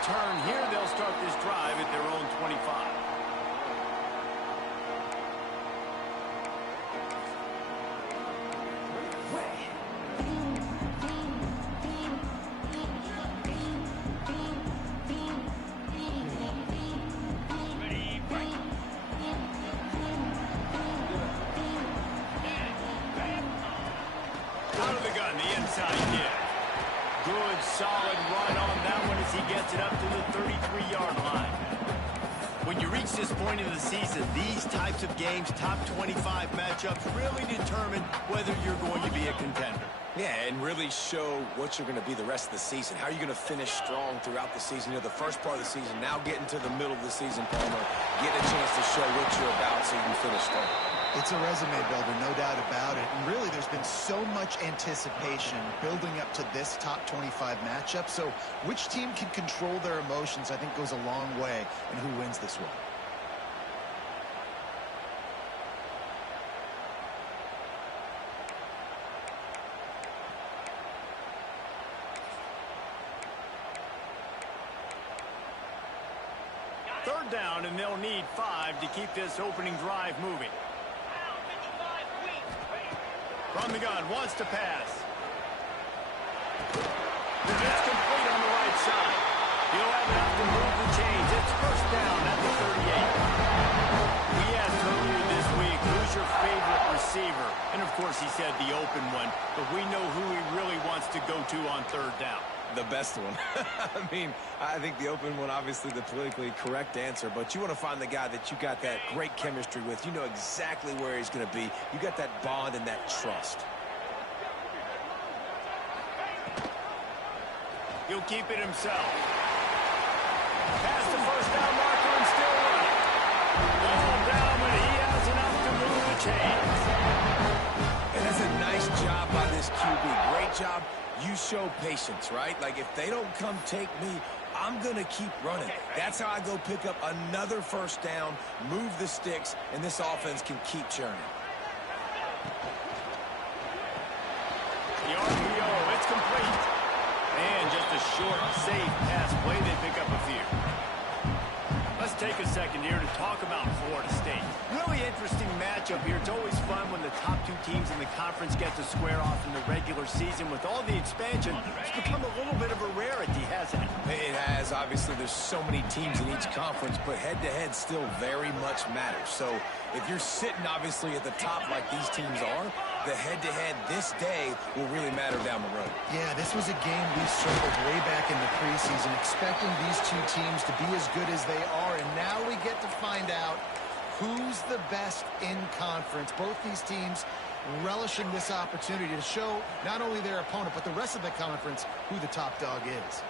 return here. They'll start this drive at their own 25. Out of the gun, the inside give. Good, solid run on that one as he gets it up to the 33-yard line. When you reach this point in the season, these types of games, top 25 matchups, really determine whether you're going to be a contender. Yeah, and really show what you're going to be the rest of the season. How are you going to finish strong throughout the season? You know, the first part of the season, now getting to the middle of the season, Palmer, getting a chance to show what you're about so you can finish strong. It's a resume builder, no doubt about it. And really, there's been so much anticipation building up to this top 25 matchup. So which team can control their emotions, I think, goes a long way in who wins this one. Third down, and they'll need 5 to keep this opening drive moving. From the gun, wants to pass. It's complete on the right side. He'll have enough to move the chains. It's first down at the 38. We asked earlier this week, who's your favorite receiver? And, of course, he said the open one, but we know who he really wants to go to on third down. The best one. I mean, I think the open one, obviously the politically correct answer, but you want to find the guy that you got that great chemistry with. You know exactly where he's going to be. You got that bond and that trust. He'll keep it himself. Past the first down marker and still running. Ball down, but he has enough to move the chains. And that's a nice job by this QB. Great job. You show patience, right? Like, if they don't come take me, I'm going to keep running. That's how I go pick up another first down, move the sticks, and this offense can keep churning. The RPO, it's complete. And just a short, safe pass play. They pick up a few. Let's take a second here to talk about Florida State. Really interesting matchup here. It's always fun when the top two teams in the conference get to square off in the regular season. With all the expansion, it's become a little bit of a rarity, hasn't it? It has. Obviously, there's so many teams in each conference, but head-to-head still very much matters. So if you're sitting, obviously, at the top like these teams are, the head-to-head this day will really matter down the road. Yeah, this was a game we circled way back in the preseason, expecting these two teams to be as good as they are, and now we get to find out who's the best in conference. Both these teams relishing this opportunity to show not only their opponent, but the rest of the conference who the top dog is.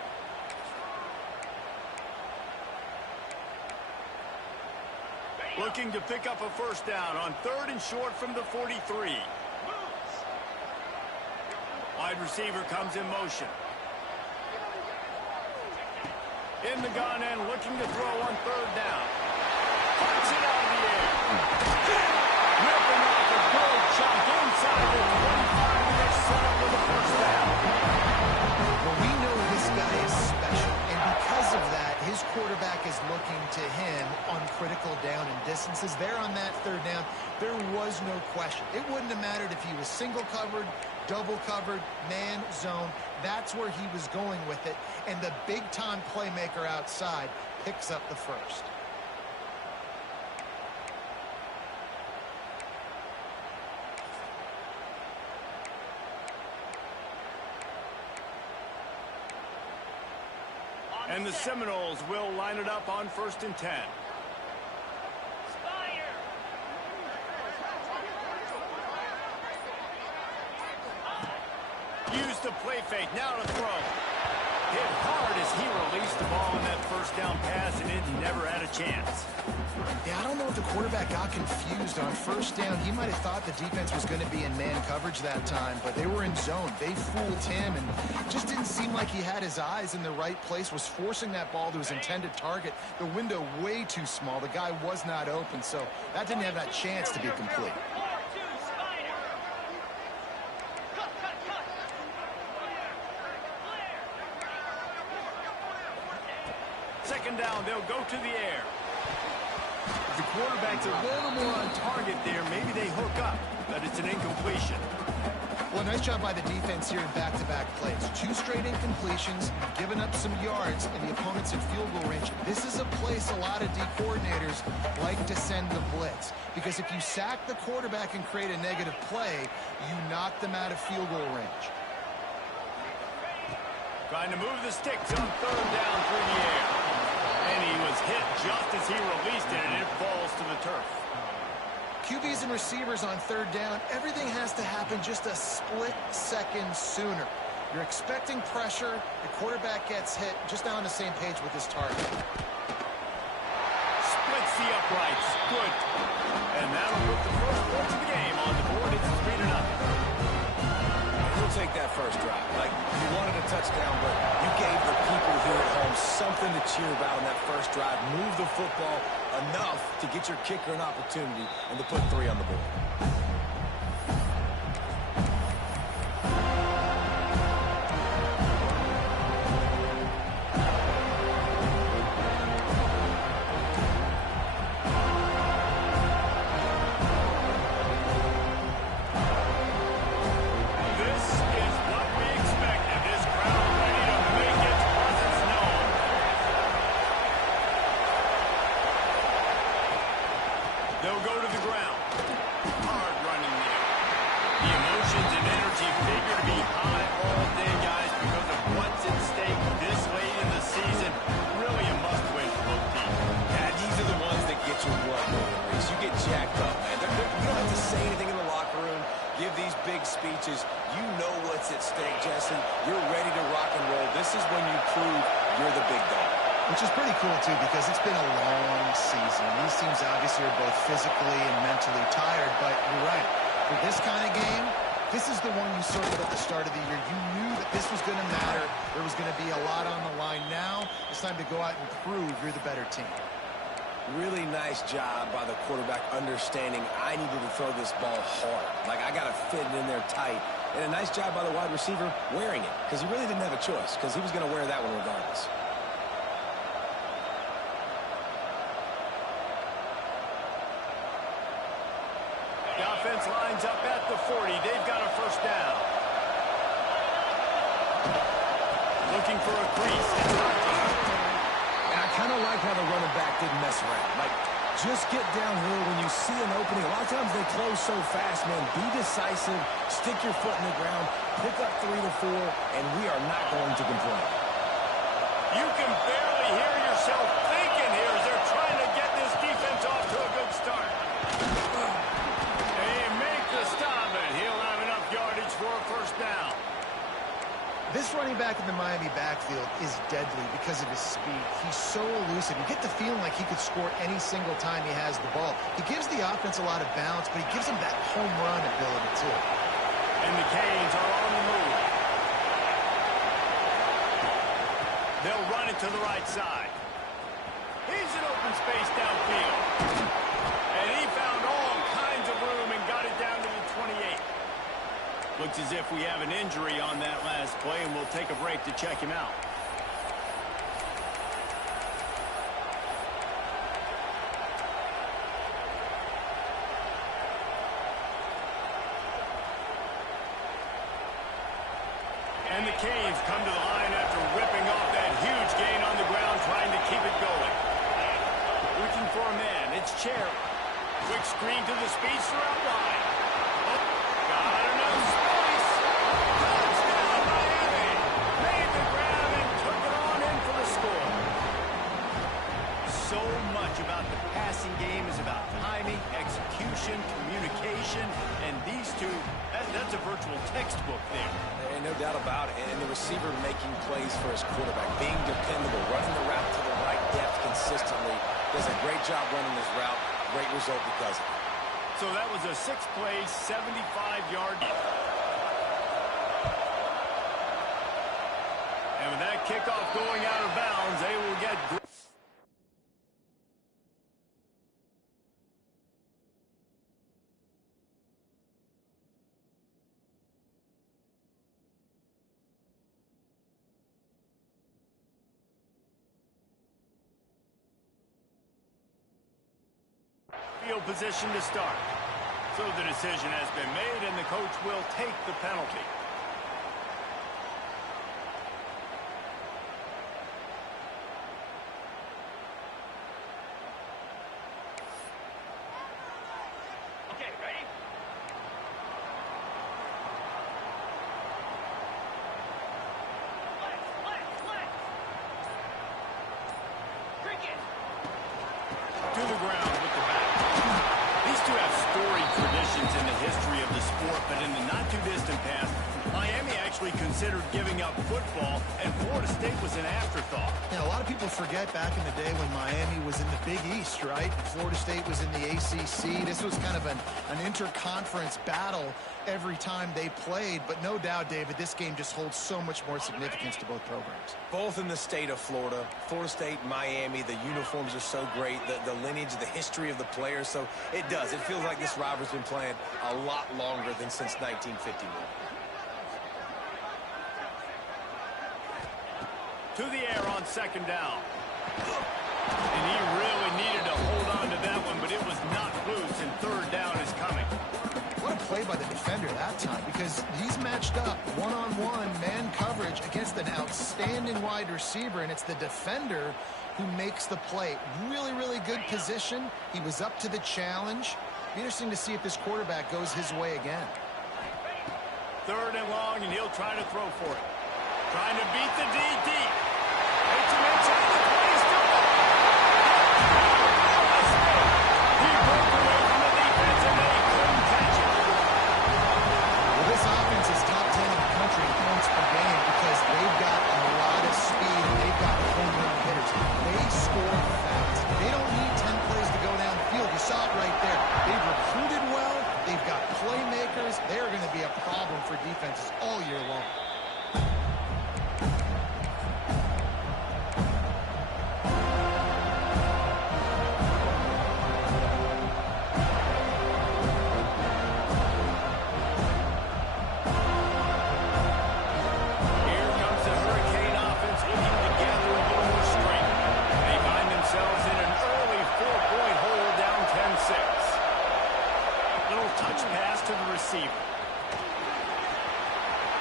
Looking to pick up a first down on third and short from the 43. Wide receiver comes in motion. In the gun and looking to throw on third down. Punch it out of the air. Ripping off a good chunk inside the 25, and they're set up with a first down. Well, we know this guy is special, and because of that, his quarterback is looking to him on critical down and distances. There on that third down, there was no question. It wouldn't have mattered if he was single covered, double covered, man, zone. That's where he was going with it. And the big-time playmaker outside picks up the first. And the Seminoles will line it up on 1st and 10. Use the play fake, now to throw. Hit hard as he released the ball in that first down pass, and it never had a chance. Yeah, I don't know if the quarterback got confused on first down. He might have thought the defense was going to be in man coverage that time, but they were in zone. They fooled him, and just didn't seem like he had his eyes in the right place, was forcing that ball to his intended target. The window way too small. The guy was not open, so that didn't have that chance to be complete. second down, they'll go to the air. If the quarterback's a little more on target there, maybe they hook up, but it's an incompletion. Well, nice job by the defense here in back-to-back plays. 2 straight incompletions, giving up some yards, and the opponent's in field goal range. This is a place a lot of D coordinators like to send the blitz, because if you sack the quarterback and create a negative play, you knock them out of field goal range. Trying to move the sticks on third down through the air. And he was hit just as he released it, and it falls to the turf. QBs and receivers on third down, everything has to happen just a split second sooner. You're expecting pressure, the quarterback gets hit, just not on the same page with his target. Splits the uprights, good. And that'll put the first points of the game on the board. It's 3-0. We'll take that first drive. Like, you wanted a touchdown, but you gave the people here at home something to cheer about on that first drive. Move the football enough to get your kicker an opportunity and to put 3 on the board. They'll go to the ground. Hard running there. The emotions and energy figure to be high all day, guys, because of what's at stake this late in the season. Really a must-win for both teams. Yeah, these are the ones that get your blood moving, Reese. You get jacked up, man. You don't have to say anything in the locker room, give these big speeches. You know what's at stake, Jesse. You're ready to rock and roll. This is when you prove you're the big dog. Which is pretty cool, too, because it's been a long season. These teams obviously are both physically and mentally tired, but you're right. For this kind of game, this is the one you circled at the start of the year. You knew that this was going to matter. There was going to be a lot on the line. Now it's time to go out and prove you're the better team. Really nice job by the quarterback understanding I needed to throw this ball hard. Like, I got to fit it in there tight. And a nice job by the wide receiver wearing it, because he really didn't have a choice, because he was going to wear that one regardless. The offense lines up at the 40. They've got a first down. Looking for a crease. And I kind of like how the running back didn't mess around. Like, just get downhill when you see an opening. A lot of times they close so fast, man. Be decisive. Stick your foot in the ground. Pick up 3 to 4, and we are not going to complain. You can barely hear yourself thinking here as they're trying to get this defense off to a good start. They make the stop, and he'll have enough yardage for a first down. This running back in the Miami backfield is deadly because of his speed. He's so elusive. You get the feeling like he could score any single time he has the ball. He gives the offense a lot of balance, but he gives them that home run ability, too. And the Canes are on the move. They'll run it to the right side. He's in open space downfield. And he found all kinds of room and got it down to the 28. Looks as if we have an injury on that last play, and we'll take a break to check him out. And the Canes come to the line after ripping off that huge gain on the ground, trying to keep it going. Looking for a man. It's Cherry. Quick screen to the speedster out wide. Oh, got enough space. Touchdown, Miami. Made the grab and took it on in for the score. So much about the passing game is about timing, execution, communication, and these two, that's a virtual textbook there. And no doubt about it. And the receiver making plays for his quarterback, being dependable, running the route to the right depth consistently. Does a great job running this route. Great result because of it. So that was a 6-play, 75-yard game. And with that kickoff going out of bounds, they will get... field position to start. So the decision has been made, and the coach will take the penalty. Okay, ready? Let's. Cricket. To the ground with the bat. These two have storied traditions in the history of the sport, but in the not-too-distant past, Miami actually considered giving up football, and Florida State was an afterthought. Yeah, a lot of people forget back in the day when Miami was in the Big East, right? Florida State was in the ACC. This was kind of an interconference battle every time they played. But no doubt, David, this game just holds so much more significance to both programs. Both in the state of Florida. Florida State, Miami, the uniforms are so great. The lineage, the history of the players. So it does. It feels like this rivalry's been playing a lot longer than since 1951. To the air on second down. And he really needed to hold on to that one, but it was not loose, and third down is coming. What a play by the defender that time, because he's matched up one-on-one man coverage against an outstanding wide receiver, and it's the defender who makes the play. Really, really good position. He was up to the challenge. Be interesting to see if this quarterback goes his way again. Third and long, and he'll try to throw for it. Trying to beat the DT. Hits him inside the 20, still there. He broke away from the defense, and they couldn't catch it. Well, this offense is top 10 in the country in points per game because they've got a lot of speed and they've got home run hitters. They score fast. They don't need 10 plays to go down the field. You saw it right there. They've recruited well. They've got playmakers. They're going to be a problem for defenses all year long.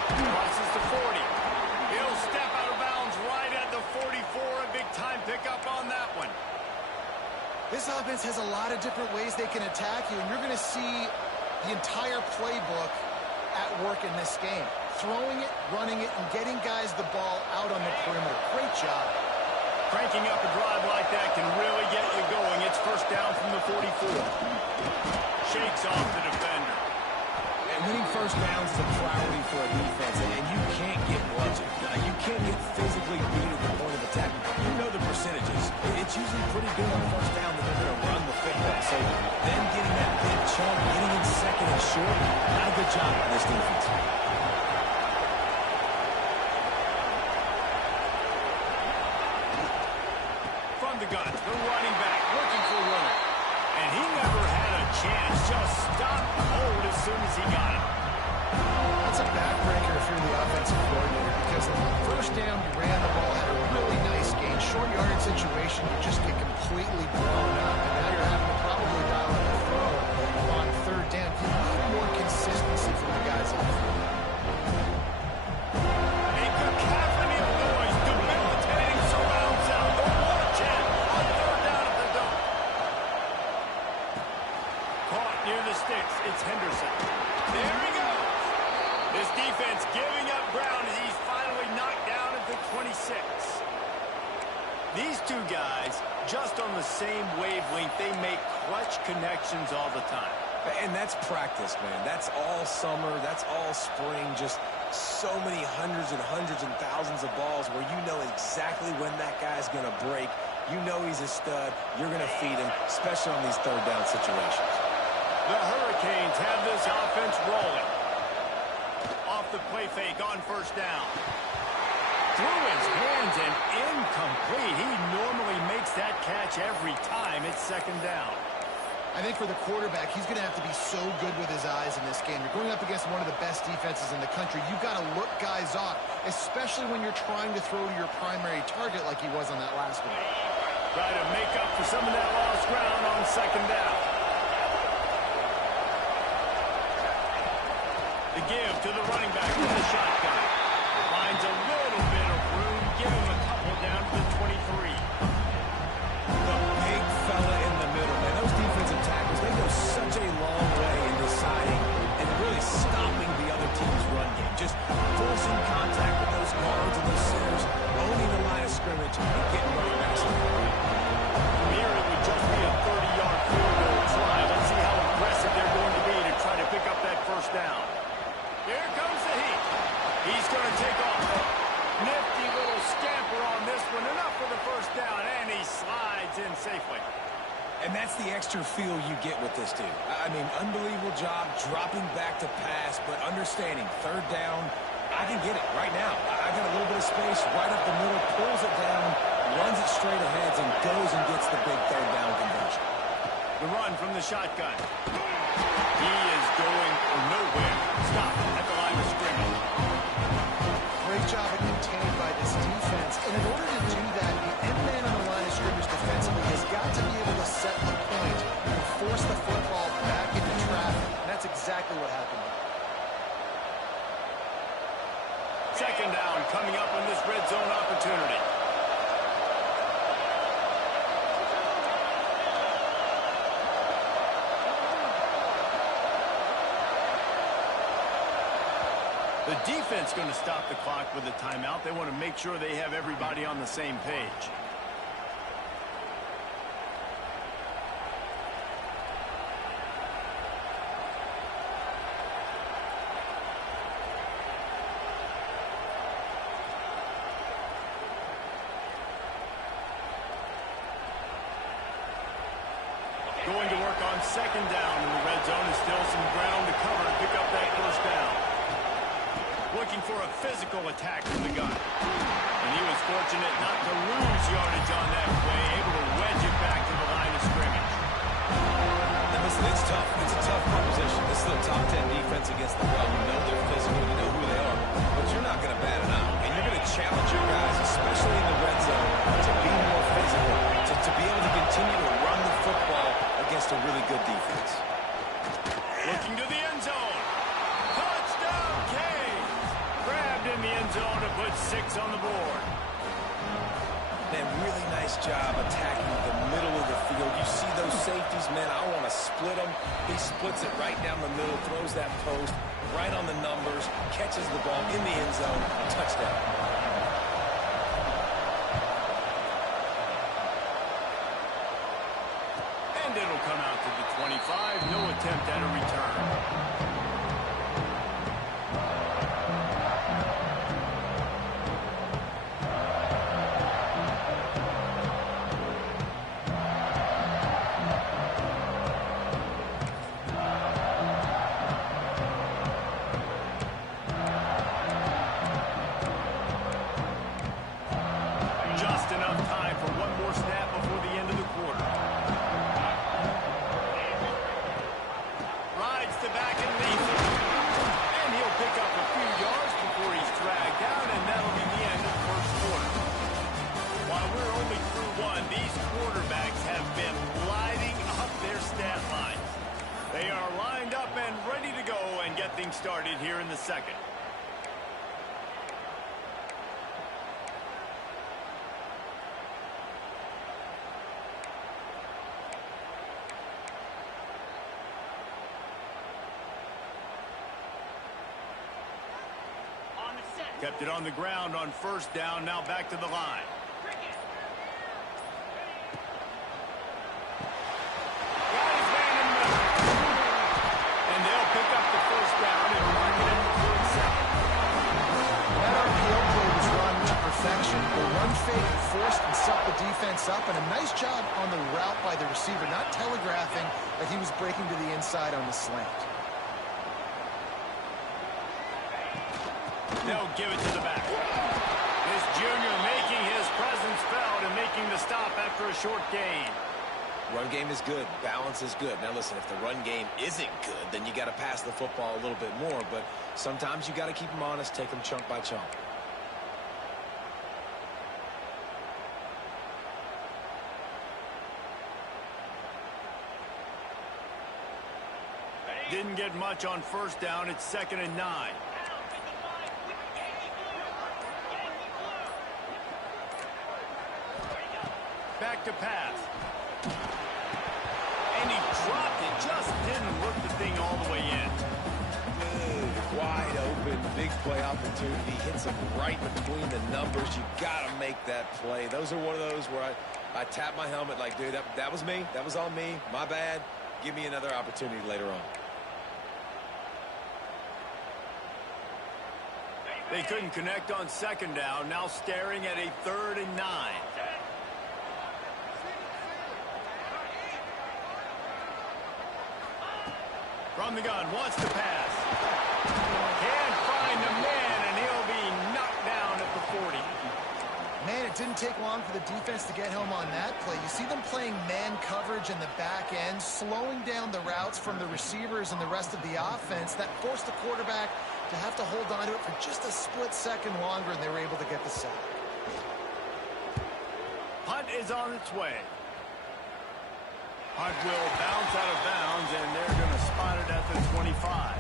Crosses the 40. He'll step out of bounds right at the 44. A big-time pickup on that one. This offense has a lot of different ways they can attack you, and you're going to see the entire playbook at work in this game. Throwing it, running it, and getting guys the ball out on the perimeter. Great job. Cranking up a drive like that can really get you going. It's first down from the 44. Shakes off the defender. Winning first downs is a priority for a defense, and you can't get bludgeoned. You can't get physically beat at the point of attack. You know the percentages. It's usually pretty good on first down that they're going to run the football. So them getting that big chunk, getting in second and short, not a good job by this defense. From the gun, the running back looking for Willard. And he never had a chance. Just stopped cold as soon as he got it. That's a backbreaker if you're the offensive coordinator, because on the first down, you ran the ball, had a really nice gain. Short yardage situation, you just get completely blown up. And now you're having to probably dial up the throw on third down. You need more consistency from the guys up front. A cacophony of noise, debilitating surround sound. They'll watch it on third down if they don't. Caught near the sticks. It's Henderson. There he goes. This defense giving up ground as he's finally knocked down at the 26. These two guys, just on the same wavelength, they make clutch connections all the time. And that's practice, man. That's all summer. That's all spring. Just so many hundreds and thousands of balls where you know exactly when that guy's going to break. You know he's a stud. You're going to feed him, especially on these third down situations. The Hurricanes have this offense rolling. Off the play fake on first down. Through his hands and incomplete. He normally makes that catch every time. It's second down. I think for the quarterback, he's going to have to be so good with his eyes in this game. You're going up against one of the best defenses in the country. You've got to look guys off, especially when you're trying to throw to your primary target like he was on that last one. Try to make up for some of that lost ground on second down. give to the running back from the shotgun. Finds a little bit of room. Give him a couple down to the 23. The big fella in the middle, man. Those defensive tackles, they go such a long way in deciding and really stopping the other team's run game. Just forcing contact with those guards and those centers, owning the line of scrimmage and getting running backs. Here it would just be a 30-yard field goal try. Let's see how aggressive they're going to be to try to pick up that first down. Here comes the heat. He's going to take off. Nifty little scamper on this one. Enough for the first down, and he slides in safely. And that's the extra feel you get with this dude. I mean, unbelievable job dropping back to pass, but understanding third down, I can get it right now. I got a little bit of space right up the middle, pulls it down, runs it straight ahead, and goes and gets the big third down conversion. The run from the shotgun. He is going nowhere. Stop at the line of scrimmage. Great job at containing by this defense. And in order to do that, the end man on the line of scrimmage defensively has got to be able to set the point and force the football back into traffic. And that's exactly what happened. Second down coming up on this red zone opportunity. The defense going to stop the clock with a timeout. They want to make sure they have everybody on the same page. Going to work on second down in the red zone. Is still some ground to cover to pick up that first down. Looking for a physical attack from the gun. And he was fortunate not to lose yardage on that play, able to wedge it back to the line of scrimmage. Now listen, it's tough. It's a tough proposition. This is a top 10 defense against the run. You know they're physical. You know who they are. But you're not going to bat an eye. And you're going to challenge your guys, especially in the red zone, to be more physical, to be able to continue to run the football against a really good defense. Looking to the end zone. Touchdown, Kane. Grabbed in the end zone to put 6 on the board. Man, really nice job attacking the middle of the field. You see those safeties, man, I want to split them. He splits it right down the middle, throws that post, right on the numbers, catches the ball in the end zone, touchdown. And it'll come out to the 25. No attempt at a return. Just enough time for one more snap before the end of the quarter. Rides to back and leads it. And he'll pick up a few yards before he's dragged down, and that'll be the end of the first quarter. While we're only through one, these quarterbacks have been lighting up their stat lines. They are lined up and ready to go and get things started here in the second. On the set. Kept it on the ground on first down, now back to the line. Cricket. Got his man in the middle. And they'll pick up the first down and mark it at the 47. That RPO play was run to perfection. The run fake forced and set the defense up, and a nice job on the route by the receiver, not telegraphing that he was breaking to the inside on the slant. They'll give it to the back. This junior making his presence felt and making the stop after a short gain. Run game is good. Balance is good. Now, listen, if the run game isn't good, then you got to pass the football a little bit more. But sometimes you got to keep them honest, take them chunk by chunk. Ready? Didn't get much on first down. It's 2nd and 9. Back to pass. And he dropped it. Just didn't look the thing all the way in. Dude, wide open, big play opportunity. Hits him right between the numbers. You got to make that play. Those are one of those where I tap my helmet like, dude, that was me. That was on me. My bad. Give me another opportunity later on. They couldn't connect on 2nd down. Now staring at a 3rd and 9. From the gun, wants to pass. Can't find a man, and he'll be knocked down at the 40. Man, it didn't take long for the defense to get home on that play. You see them playing man coverage in the back end, slowing down the routes from the receivers and the rest of the offense. That forced the quarterback to have to hold on to it for just a split second longer, and they were able to get the sack. Hunt is on its way. Hunt will bounce out of bounds, and they're going to spot it at the 25.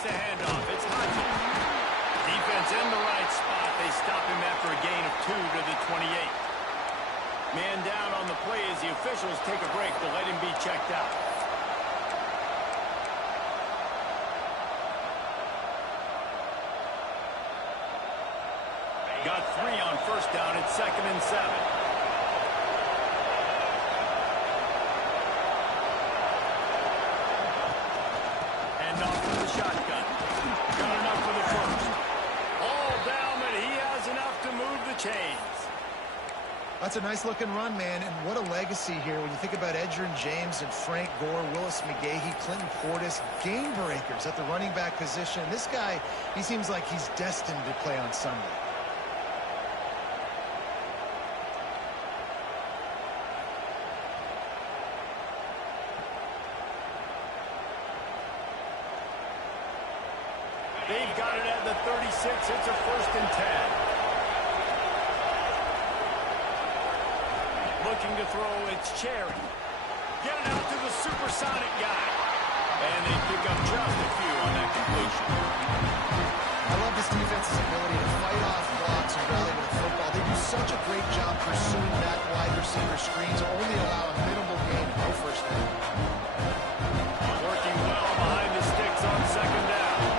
The handoff. It's Hunt. Defense in the right spot. They stop him after a gain of 2 to the 28. Man down on the play as the officials take a break to let him be checked out. Got 3 on first down. It's 2nd and 7. Off from the shotgun. Got enough for the first. All down, but he has enough to move the chains. That's a nice-looking run, man, and what a legacy here when you think about Edgerrin James and Frank Gore, Willis McGahee, Clinton Portis, game breakers at the running back position. This guy, he seems like he's destined to play on Sunday. They've got it at the 36. It's a 1st and 10. Looking to throw, it's Cherry. Get it out to the supersonic guy. And they pick up just a few on that completion. I love this defense's ability to fight off blocks and rally to the football. They do such a great job pursuing that wide receiver screens, only allow a minimal gain, no first down. Working well behind the sticks on 2nd down.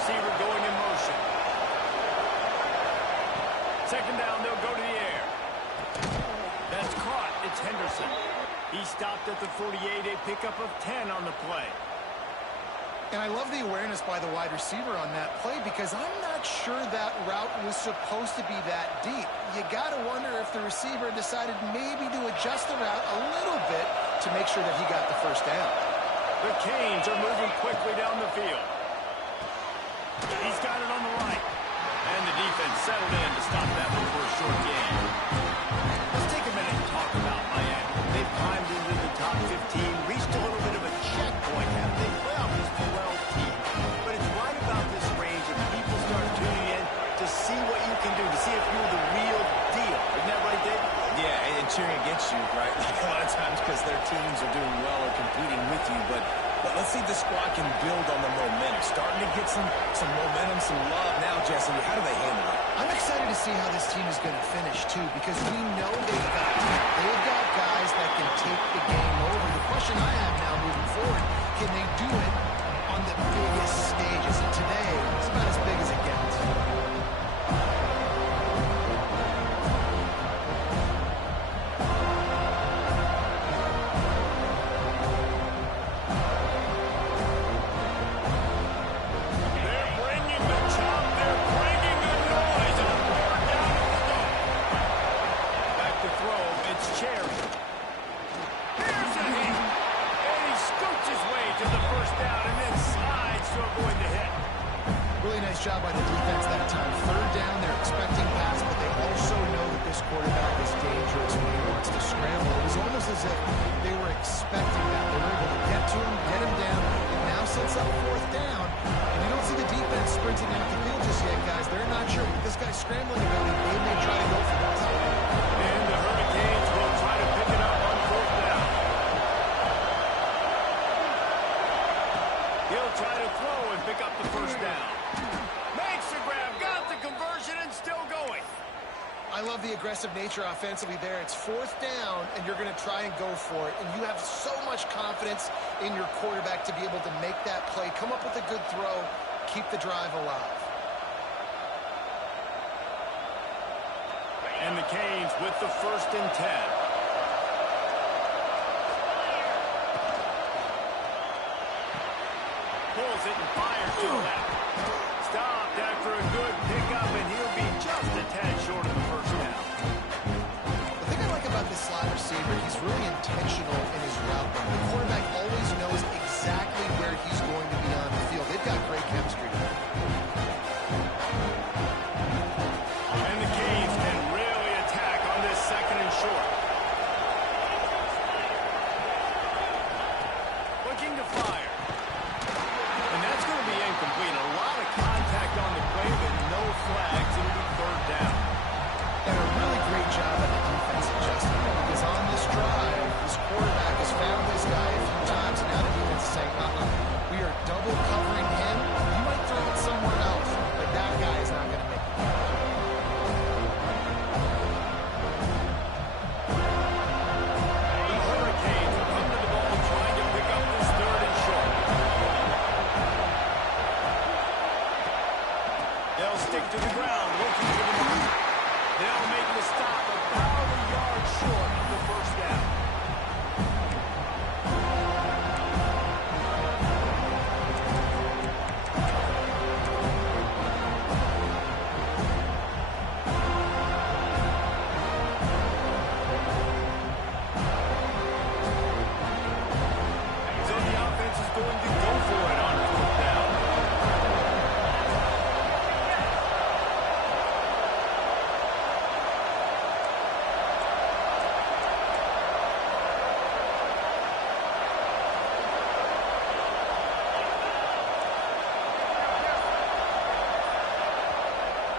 Receiver going in motion. 2nd down, they'll go to the air. That's caught. It's Henderson. He stopped at the 48, a pickup of 10 on the play. And I love the awareness by the wide receiver on that play because I'm not sure that route was supposed to be that deep. You got to wonder if the receiver decided maybe to adjust the route a little bit to make sure that he got the first down. The Canes are moving quickly down the field. He's got it on the right. And the defense settled in to stop that one for a short gain. Let's take a minute and talk about Miami. They've climbed into the top 15, reached a little bit of a checkpoint, haven't they? Playoff is 12 teams. But it's right about this range that people start tuning in to see what you can do, to see if you're the real deal. Isn't that right, Dave? Yeah, and cheering against you, right? A lot of times because their teams are doing well or competing with you, but let's see if the squad can build on the momentum. Starting to get some momentum, some love now, Jesse. How do they handle it? I'm excited to see how this team is going to finish, too, because we know they've got guys that can take the game over. The question I have now moving forward, can they do it on the biggest stages? And today, it's about as big as it gets. To the first down and then slides to avoid the hit. scrambling ability, they may try to go for this. And the Hurricanes will try to pick it up on fourth down. He'll try to throw and pick up the first down. Makes the grab, got the conversion, and still going. I love the aggressive nature offensively there. It's fourth down, and you're going to try and go for it. And you have so much confidence in your quarterback to be able to make that play, come up with a good throw, keep the drive alive. And the Canes with the 1st and 10. Pulls it and fires to the left. Stopped after a good pickup, and he'll be just a tad short of the first down. The thing I like about this slot receiver, he's really intentional in his route running. The quarterback always knows exactly where he's going to be on the field. They've got great chemistry. And the Canes can really attack on this 2nd and short. Looking to fire. And that's going to be incomplete. A lot of contact on the play, but no flags. It'll be 3rd down. And a really great job on the defense adjusting, because on this drive, this quarterback has found this guy a few times, and now the defense is saying, we are double covering him. You might throw it somewhere else, but that guy is not going to make it. The Hurricanes will come to the ball trying to pick up this 3rd and short. They'll stick to the ground, looking for the mark. They'll make the stop about a yard short of the first down. So the offense is going to go for it on 4th down.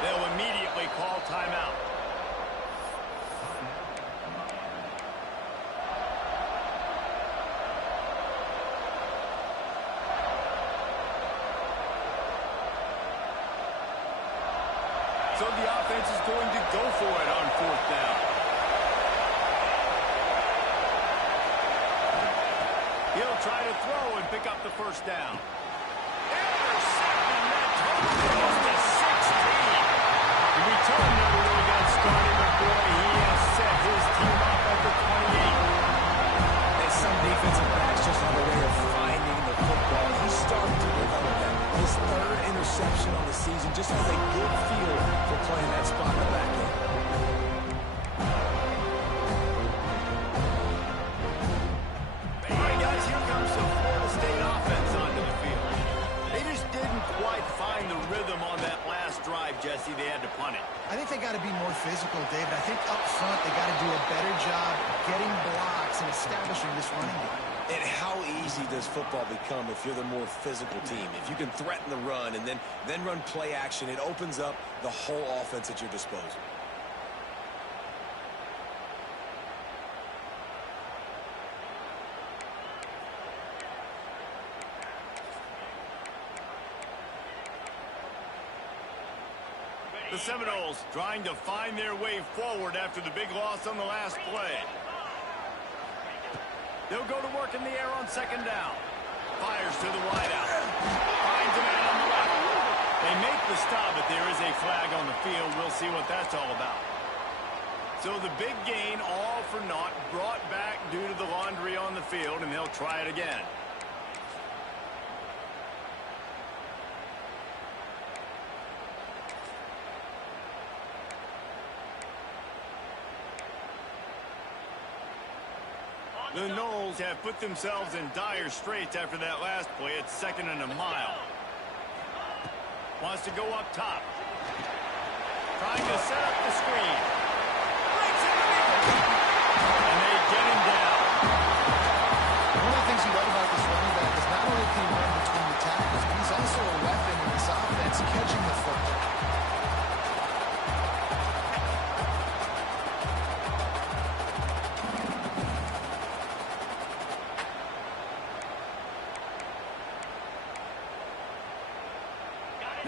They'll immediately call timeout. So the offense is going to go for it on 4th down. He'll try to throw and pick up the first down. Intercepted, that goes to 16. We told him never really got started, but boy, he has set his team up at the 28. And some defensive backs just have a way of finding the football. He's starting to develop that. His 3rd interception on the season just has a good feel for playing that spot in the back end. All right, guys, here comes the Florida State offense onto the field. They just didn't quite find the rhythm on that last drive, Jesse. They had to punt it. I think they got to be more physical, David. I think up front they got to do a better job getting blocks and establishing this running game. And how easy does football become if you're the more physical team? If you can threaten the run and then run play action, it opens up the whole offense at your disposal. The Seminoles trying to find their way forward after the big loss on the last play. They'll go to work in the air on 2nd down. Fires to the wideout. Finds a man on the left. They make the stop, but there is a flag on the field. We'll see what that's all about. So the big gain, all for naught, brought back due to the laundry on the field, and they'll try it again. The Noles have put themselves in dire straits after that last play. It's 2nd and a mile. Wants to go up top. Trying to set up the screen. Breaks it. And they get him down. One of the things you love about this running back is not only can he run between the tackles, but he's also a weapon in this offense, catching the football.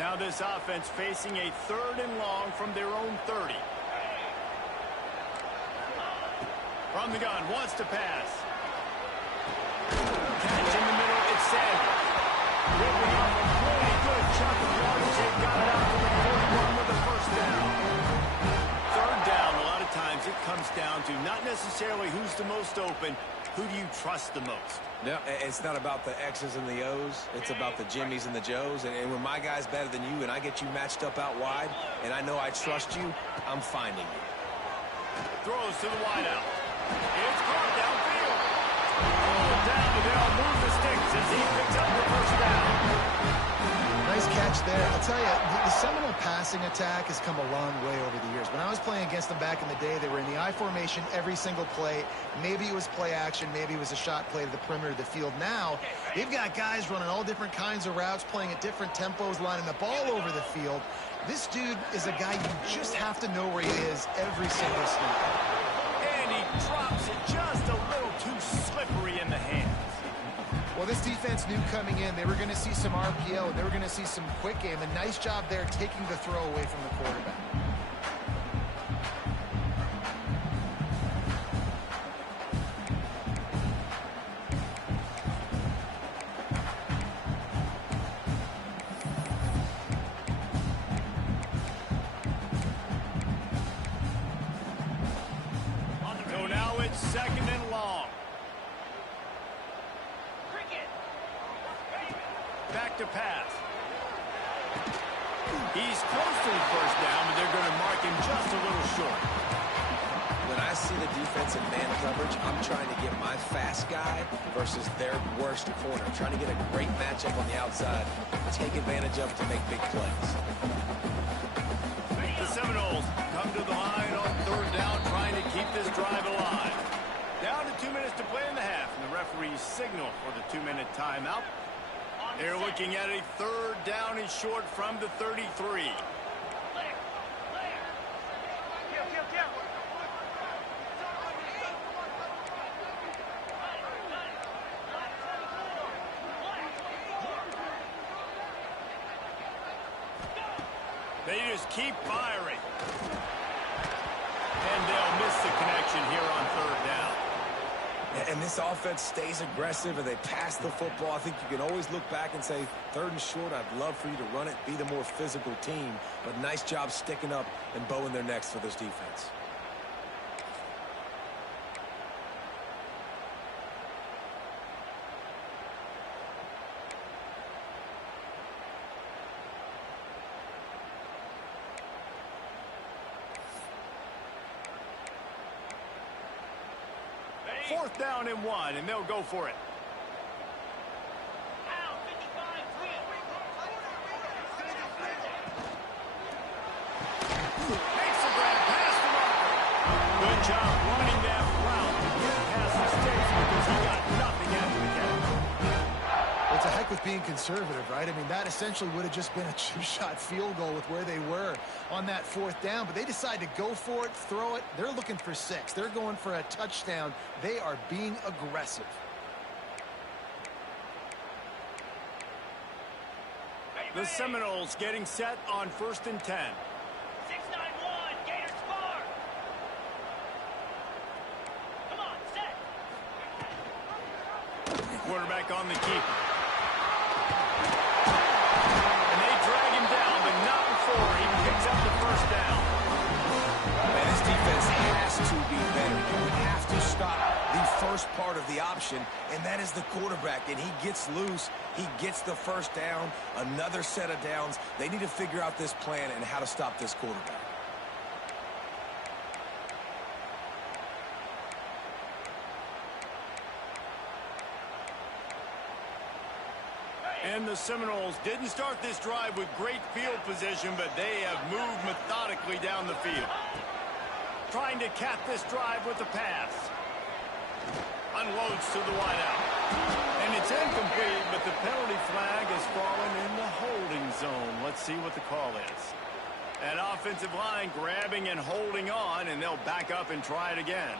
Now this offense facing a 3rd and long from their own 30. From the gun, wants to pass. Catch in the middle, it's Sanders. Ripping off a pretty good chunk of yardage. They've got it out to the 41 with a first down. 3rd down, a lot of times it comes down to not necessarily who's the most open, who do you trust the most? No, it's not about the X's and the O's. It's about the Jimmys and the Joes. And when my guy's better than you and I get you matched up out wide and I know I trust you, I'm finding you. Throws to the wideout. It's caught downfield. Oh, down to they'll move the sticks as he picks up the first down. Nice catch there. I'll tell you, the Seminole passing attack has come a long way over the years. When I was playing against them back in the day, they were in the I formation every single play. Maybe it was play action. Maybe it was a shot play to the perimeter of the field. Now, they've got guys running all different kinds of routes, playing at different tempos, lining the ball over the field. This dude is a guy you just have to know where he is every single snap. And he drops it just a little too slippery in the hands. Well, this defense knew coming in they were going to see some RPO. They were going to see some quick game. A nice job there taking the throw away from the quarterback. So now it's 2nd and long. Back to pass. He's close to the first down, but they're going to mark him just a little short. When I see the defense in man coverage, I'm trying to get my fast guy versus their worst corner. I'm trying to get a great matchup on the outside, take advantage of it to make big plays. The Seminoles come to the line on 3rd down, trying to keep this drive alive. Down to 2 minutes to play in the half, and the referees signal for the 2-minute timeout. They're looking at a 3rd down and short from the 33. They just keep firing. And they'll miss the connection here on 3rd down. And this offense stays aggressive and they pass the football. I think you can always look back and say, 3rd and short, I'd love for you to run it, be the more physical team. But nice job sticking up and bowing their necks for this defense. Fourth down and 1, and they'll go for it. Makes the grab past the marker. Good job running that route to get past the sticks because he got nothing after the catch. Well, it's a heck with being conservative, right? I mean, that essentially would have just been a 2-shot field goal with where they were on that 4th down, but they decide to go for it, throw it. They're looking for 6. They're going for a touchdown. They are being aggressive. The Seminoles getting set on 1st and 10. 6-9-1, Gators far. Come on, set. Quarterback on the keeper. And they drag him down, but not before he picks up the first down. Man, this defense has to be better. You have to stop the first part of the option, and that is the quarterback. And he gets loose. He gets the first down, another set of downs. They need to figure out this plan and how to stop this quarterback. And the Seminoles didn't start this drive with great field position, but they have moved methodically down the field. Trying to cap this drive with a pass. Unloads to the wideout. And it's incomplete, but the penalty flag has fallen in the holding zone. Let's see what the call is. That offensive line grabbing and holding on, and they'll back up and try it again.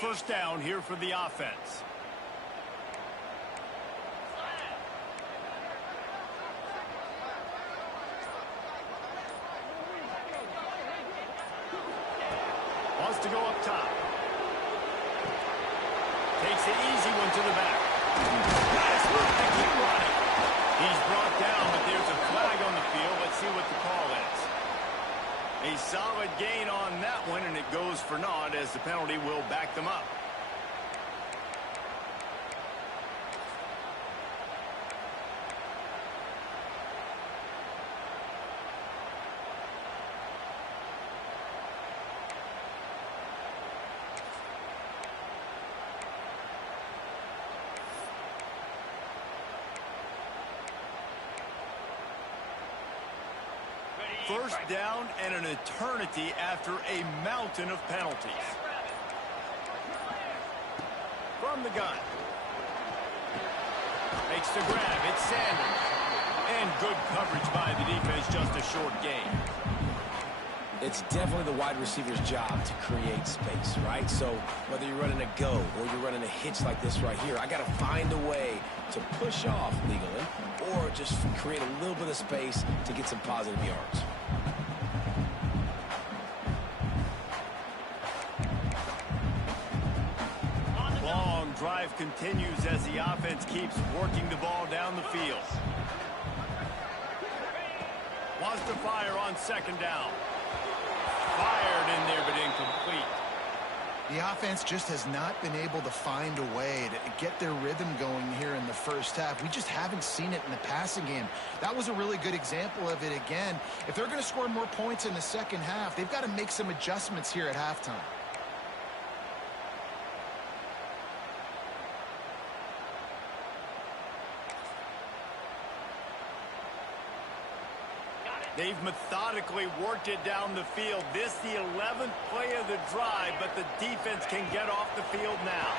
First down here for the offense. Wants to go up top. Takes the easy one to the back. Nice move to keep running. He's brought down, but there's a flag on the field. Let's see what the call is. A solid gain on that one, and it goes for naught as the penalty will back them up. First down and an eternity after a mountain of penalties. From the gun. Makes the grab. It's Sanders. And good coverage by the defense, just a short gain. It's definitely the wide receiver's job to create space, right? So whether you're running a go or you're running a hitch like this right here, I got to find a way to push off legally or just create a little bit of space to get some positive yards. Long drive continues as the offense keeps working the ball down the field. Wants to fire on second down. Fired in there, but incomplete. The offense just has not been able to find a way to get their rhythm going here in the first half. We just haven't seen it in the passing game. That was a really good example of it again. If they're going to score more points in the second half, they've got to make some adjustments here at halftime. They've methodically worked it down the field. This the 11th play of the drive, but the defense can get off the field now.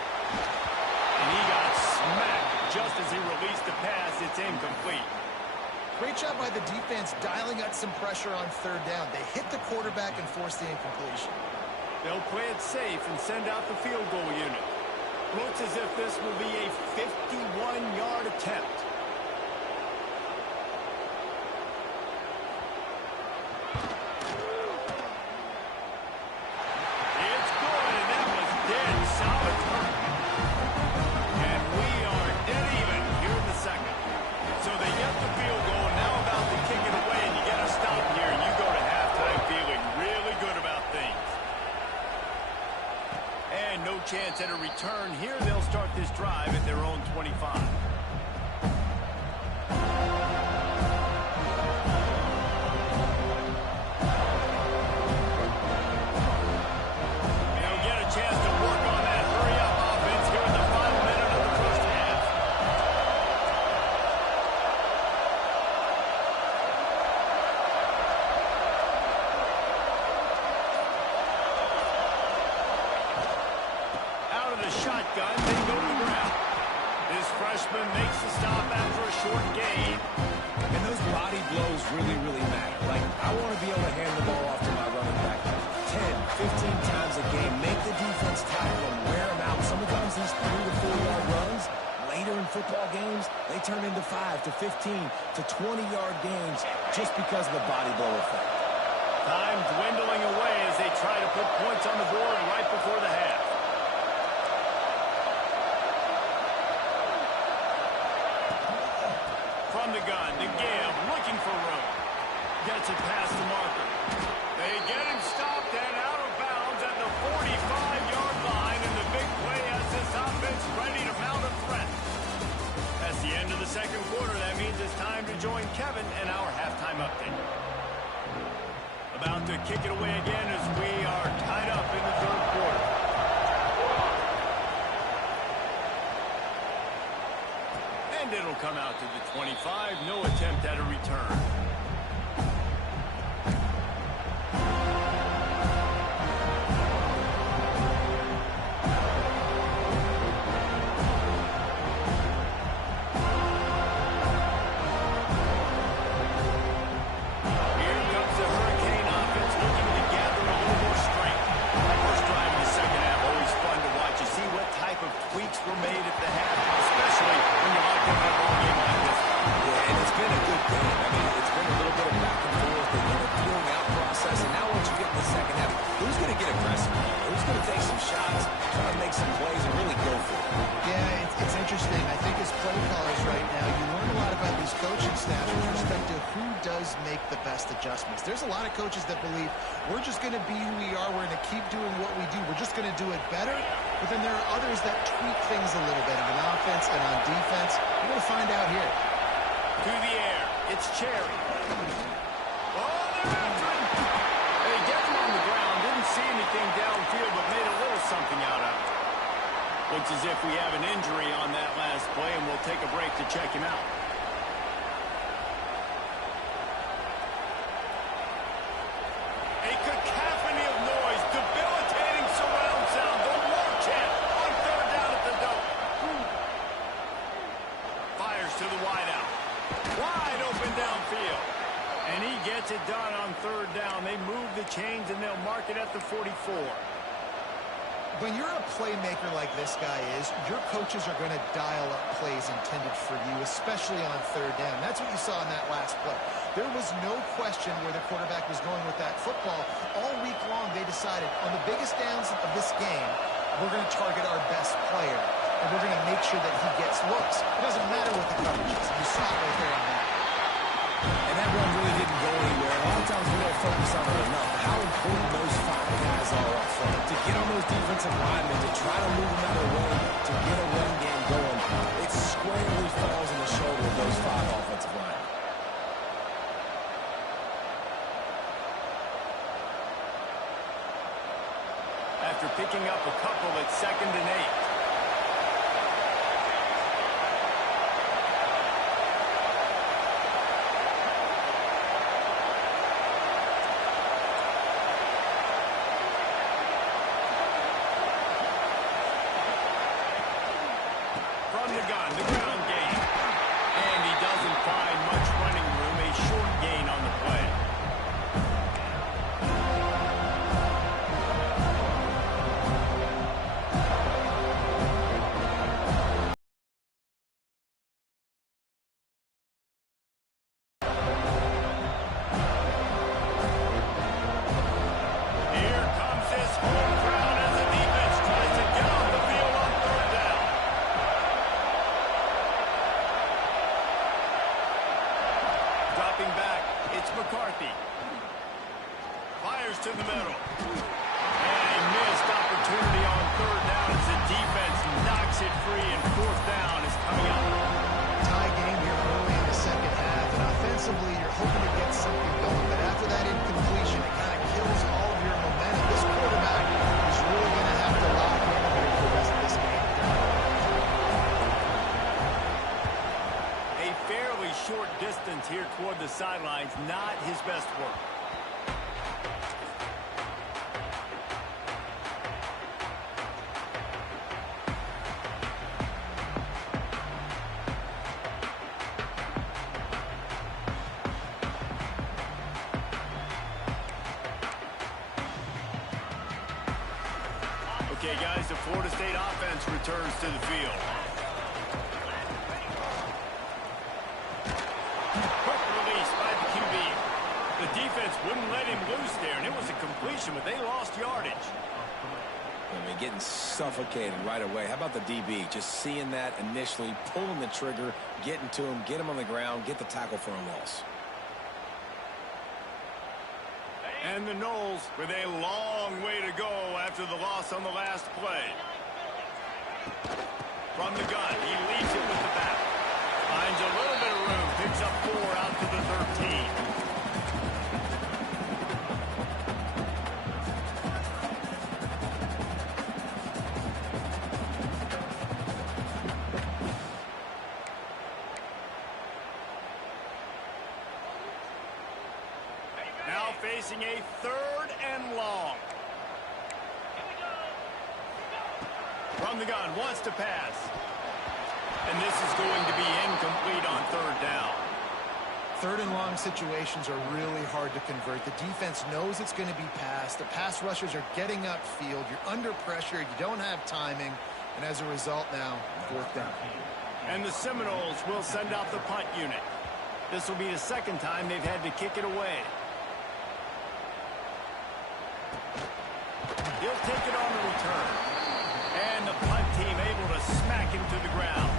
And he got smacked just as he released the pass. It's incomplete. Great job by the defense dialing up some pressure on third down. They hit the quarterback and forced the incompletion. They'll play it safe and send out the field goal unit. Looks as if this will be a 51-yard attempt. Chance at a return here. They'll start this drive at their own 25. They'll get a chance to work on that hurry-up offense here in the final minute of the first half. Shotgun, they go to the ground. This freshman makes the stop after a short gain. And those body blows really, really matter. Like, I want to be able to hand the ball off to my running back 10, 15 times a game. Make the defense tackle and wear them out. Sometimes these 3 to 4 yard runs, later in football games, they turn into 5 to 15 to 20-yard gains just because of the body blow effect. Time dwindling away as they try to put points on the board right before the half. From the gun, the Gale looking for room. Gets it past the marker. They get him stopped and out of bounds at the 45-yard line, and the big play has this offense ready to mount a threat. That's the end of the second quarter. That means it's time to join Kevin and our halftime update. About to kick it away again as we are tied up in the third quarter. And it'll come out to the 25. No attempt at a return. going to take some shots, try to make some plays, and really go for it. Yeah, it's interesting. I think as play callers right now, you learn a lot about these coaching staffs with respect to who does make the best adjustments. There's a lot of coaches that believe we're just going to be who we are. We're going to keep doing what we do. We're just going to do it better. But then there are others that tweak things a little bit on offense and on defense. We're going to find out here. To the air. It's Cherry. Oh, they're after him. They get him on the ground. Didn't see anything downfield, but made a little something out of it. Looks as if we have an injury on that last play, and we'll take a break to check him out. A cacophony of noise, debilitating surround sound. The war chant on third down at the dome. Fires to the wideout. Wide open downfield. And he gets it done on third down. They move the chains, and they'll mark it at the 44. When you're a playmaker like this guy is, your coaches are going to dial up plays intended for you, especially on third down. That's what you saw in that last play. There was no question where the quarterback was going with that football. All week long, they decided on the biggest downs of this game, we're going to target our best player, and we're going to make sure that he gets looks. It doesn't matter what the coverage is. You saw it right there on that. And that run really didn't go anywhere. A lot of times we don't focus on it enough. How important those 5 guys are up front. To get on those defensive linemen, to try to move them out of the way, to get a run game going, it squarely falls on the shoulder of those 5 offensive linemen. After picking up a couple at 2nd and 8. From the gun, the ground game. And he doesn't find much running room, a short gain on the play. Here comes his home crowd as the defense tries to get off the field on third down. Dropping back, it's McCarthy. Fires to the middle. And a missed opportunity on third down as the defense knocks it free, and 4th down is coming up. Tie game here early in the second half, and offensively you're hoping to get something going, but after that incompletion, it kind of kills all of your momentum. This quarterback is really going to have to lock in here for the rest of this game. A fairly short distance here toward the sidelines, not his best work. Okay, guys, the Florida State offense returns to the field. Quick release by the QB. The defense wouldn't let him loose there, and it was a completion, but they lost yardage. I mean, getting suffocated right away. How about the DB? Just seeing that initially, pulling the trigger, getting to him, get him on the ground, get the tackle for a loss. And the Noles with a long way to go after the loss on the last play. From the gun, he leaves it with the back. Finds a little bit of room, picks up 4 out to the 13. Now facing a 3rd and long. From the gun, wants to pass. And this is going to be incomplete on 3rd down. 3rd and long situations are really hard to convert. The defense knows it's going to be passed. The pass rushers are getting upfield. You're under pressure. You don't have timing. And as a result now, 4th down. And the Seminoles will send out the punt unit. This will be the 2nd time they've had to kick it away. He'll take it on the return. And the punt team able to smack him to the ground.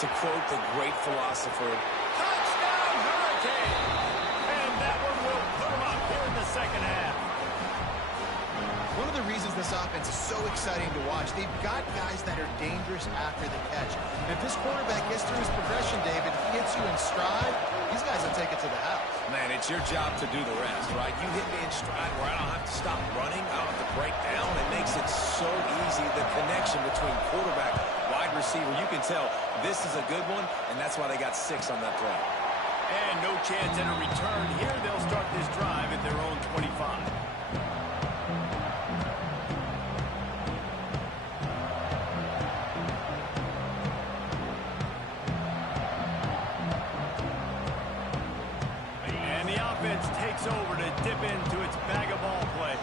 To quote the great philosopher, touchdown Hurricane! And that one will put them up here in the second half. One of the reasons this offense is so exciting to watch, they've got guys that are dangerous after the catch. And if this quarterback gets through his progression, David, he hits you in stride, these guys will take it to the house. Man, it's your job to do the rest, right? You hit me in stride where I don't have to stop running, I don't have to break down. It makes it so easy, the connection between quarterback, wide receiver. You can tell this is a good one, and that's why they got 6 on that play. And no chance at a return here. They'll start this drive at their own 25. And the offense takes over to dip into its bag of ball plays.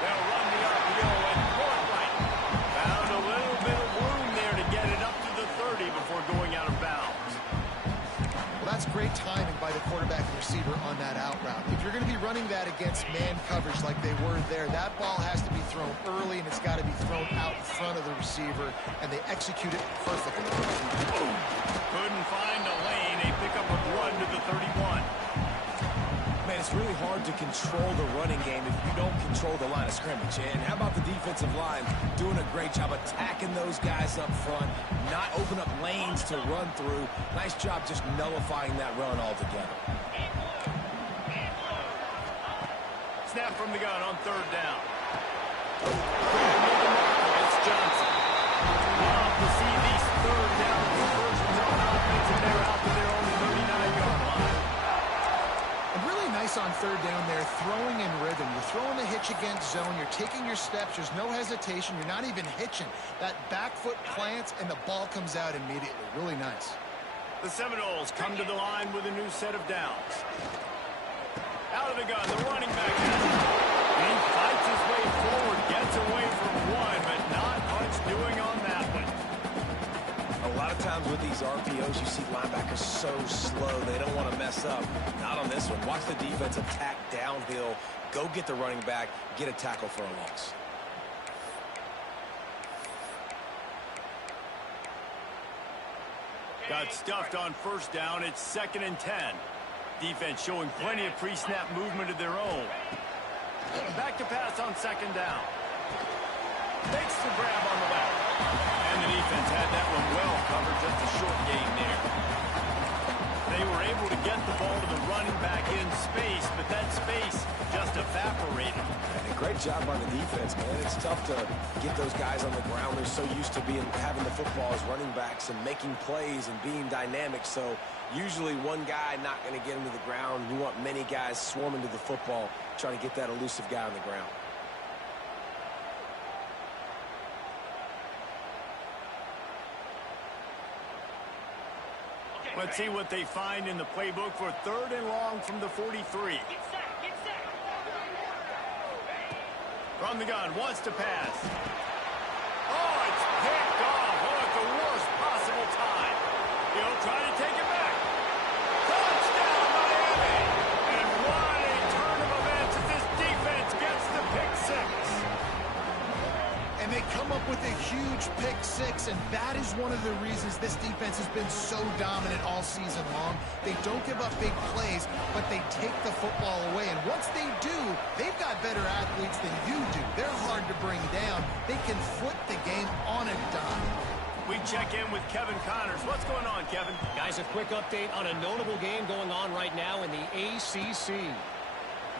They'll run the RPO and point right. Found a little bit of room there to get it up to the 30 before going out of bounds. Well, that's great timing by the quarterback and receiver on that out route. If you're going to be running that against man coverage like they were there, that ball has to be thrown early, and it's got to be thrown out in front of the receiver, and they execute it perfectly. Couldn't find a lane. They pick up a run to the 31. Man, it's really hard to control the running game if you don't control the line of scrimmage. And how about the defensive line doing a great job attacking those guys up front, not open up lanes to run through. Nice job just nullifying that run altogether. Snap from the gun on third down. It's Johnson. Love to see these third down conversions on offense, and they're out to their own 39-yard line. And really nice on third down there, throwing in rhythm. You're throwing the hitch against zone. You're taking your steps. There's no hesitation. You're not even hitching. That back foot plants, and the ball comes out immediately. Really nice. The Seminoles come to the line with a new set of downs. Out of the gun, the running back has it. He fights his way forward, gets away from one, but not much doing on that one. A lot of times with these RPOs, you see linebackers so slow, they don't want to mess up. Not on this one. Watch the defense attack downhill, go get the running back, get a tackle for a loss. Got stuffed on first down. It's 2nd and 10. Defense showing plenty of pre-snap movement of their own. Back to pass on 2nd down. Takes the grab on the left. And the defense had that one well covered, just a short gain there. They were able to get the ball to the running back in space, but that space just evaporated. And a great job by the defense, man. It's tough to get those guys on the ground. They're so used to having the football as running backs and making plays and being dynamic. So usually one guy not going to get him to the ground. You want many guys swarming to the football, trying to get that elusive guy on the ground. Let's see what they find in the playbook for 3rd and long from the 43. Get set, get set. From the gun, wants to pass. Oh, it's picked off. Oh, at the worst possible time. He'll try to take it back. Touchdown, Miami! And what a turn of events as this defense gets the pick 6. And they come up with a huge pick 6, and that is one of the reasons this defense has been so dominant all season long. They don't give up big plays, but they take the football away. And once they do, they've got better athletes than you do. They're hard to bring down. they can flip the game on a dime. We check in with Kevin Connors. What's going on, Kevin? Guys, a quick update on a notable game going on right now in the ACC.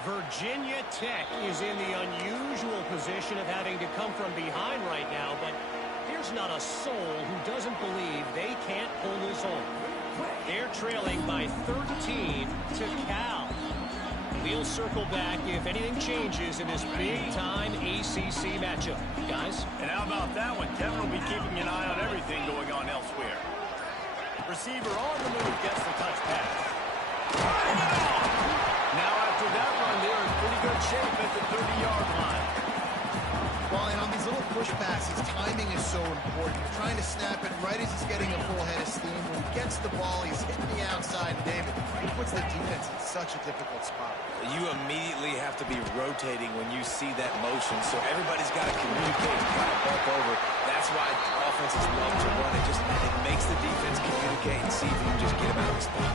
Virginia Tech is in the unusual position of having to come from behind right now, but there's not a soul who doesn't believe they can't pull this home. They're trailing by 13 to Cal. We'll circle back if anything changes in this big-time ACC matchup. Guys? And how about that one? Kevin will be keeping an eye on everything going on elsewhere. Receiver on the move gets the touch pass. Now after that run, they're in pretty good shape at the 30-yard line. Well, and on these little push passes, timing is so important. You're trying to snap it right as he's getting a full head of steam. When he gets the ball, he's hitting the outside. David, he puts the defense in such a difficult spot. You immediately have to be rotating when you see that motion, so everybody's got to communicate and kind of bump over. That's why offenses love to run it. It makes the defense communicate and see if you can just get him out of the spot.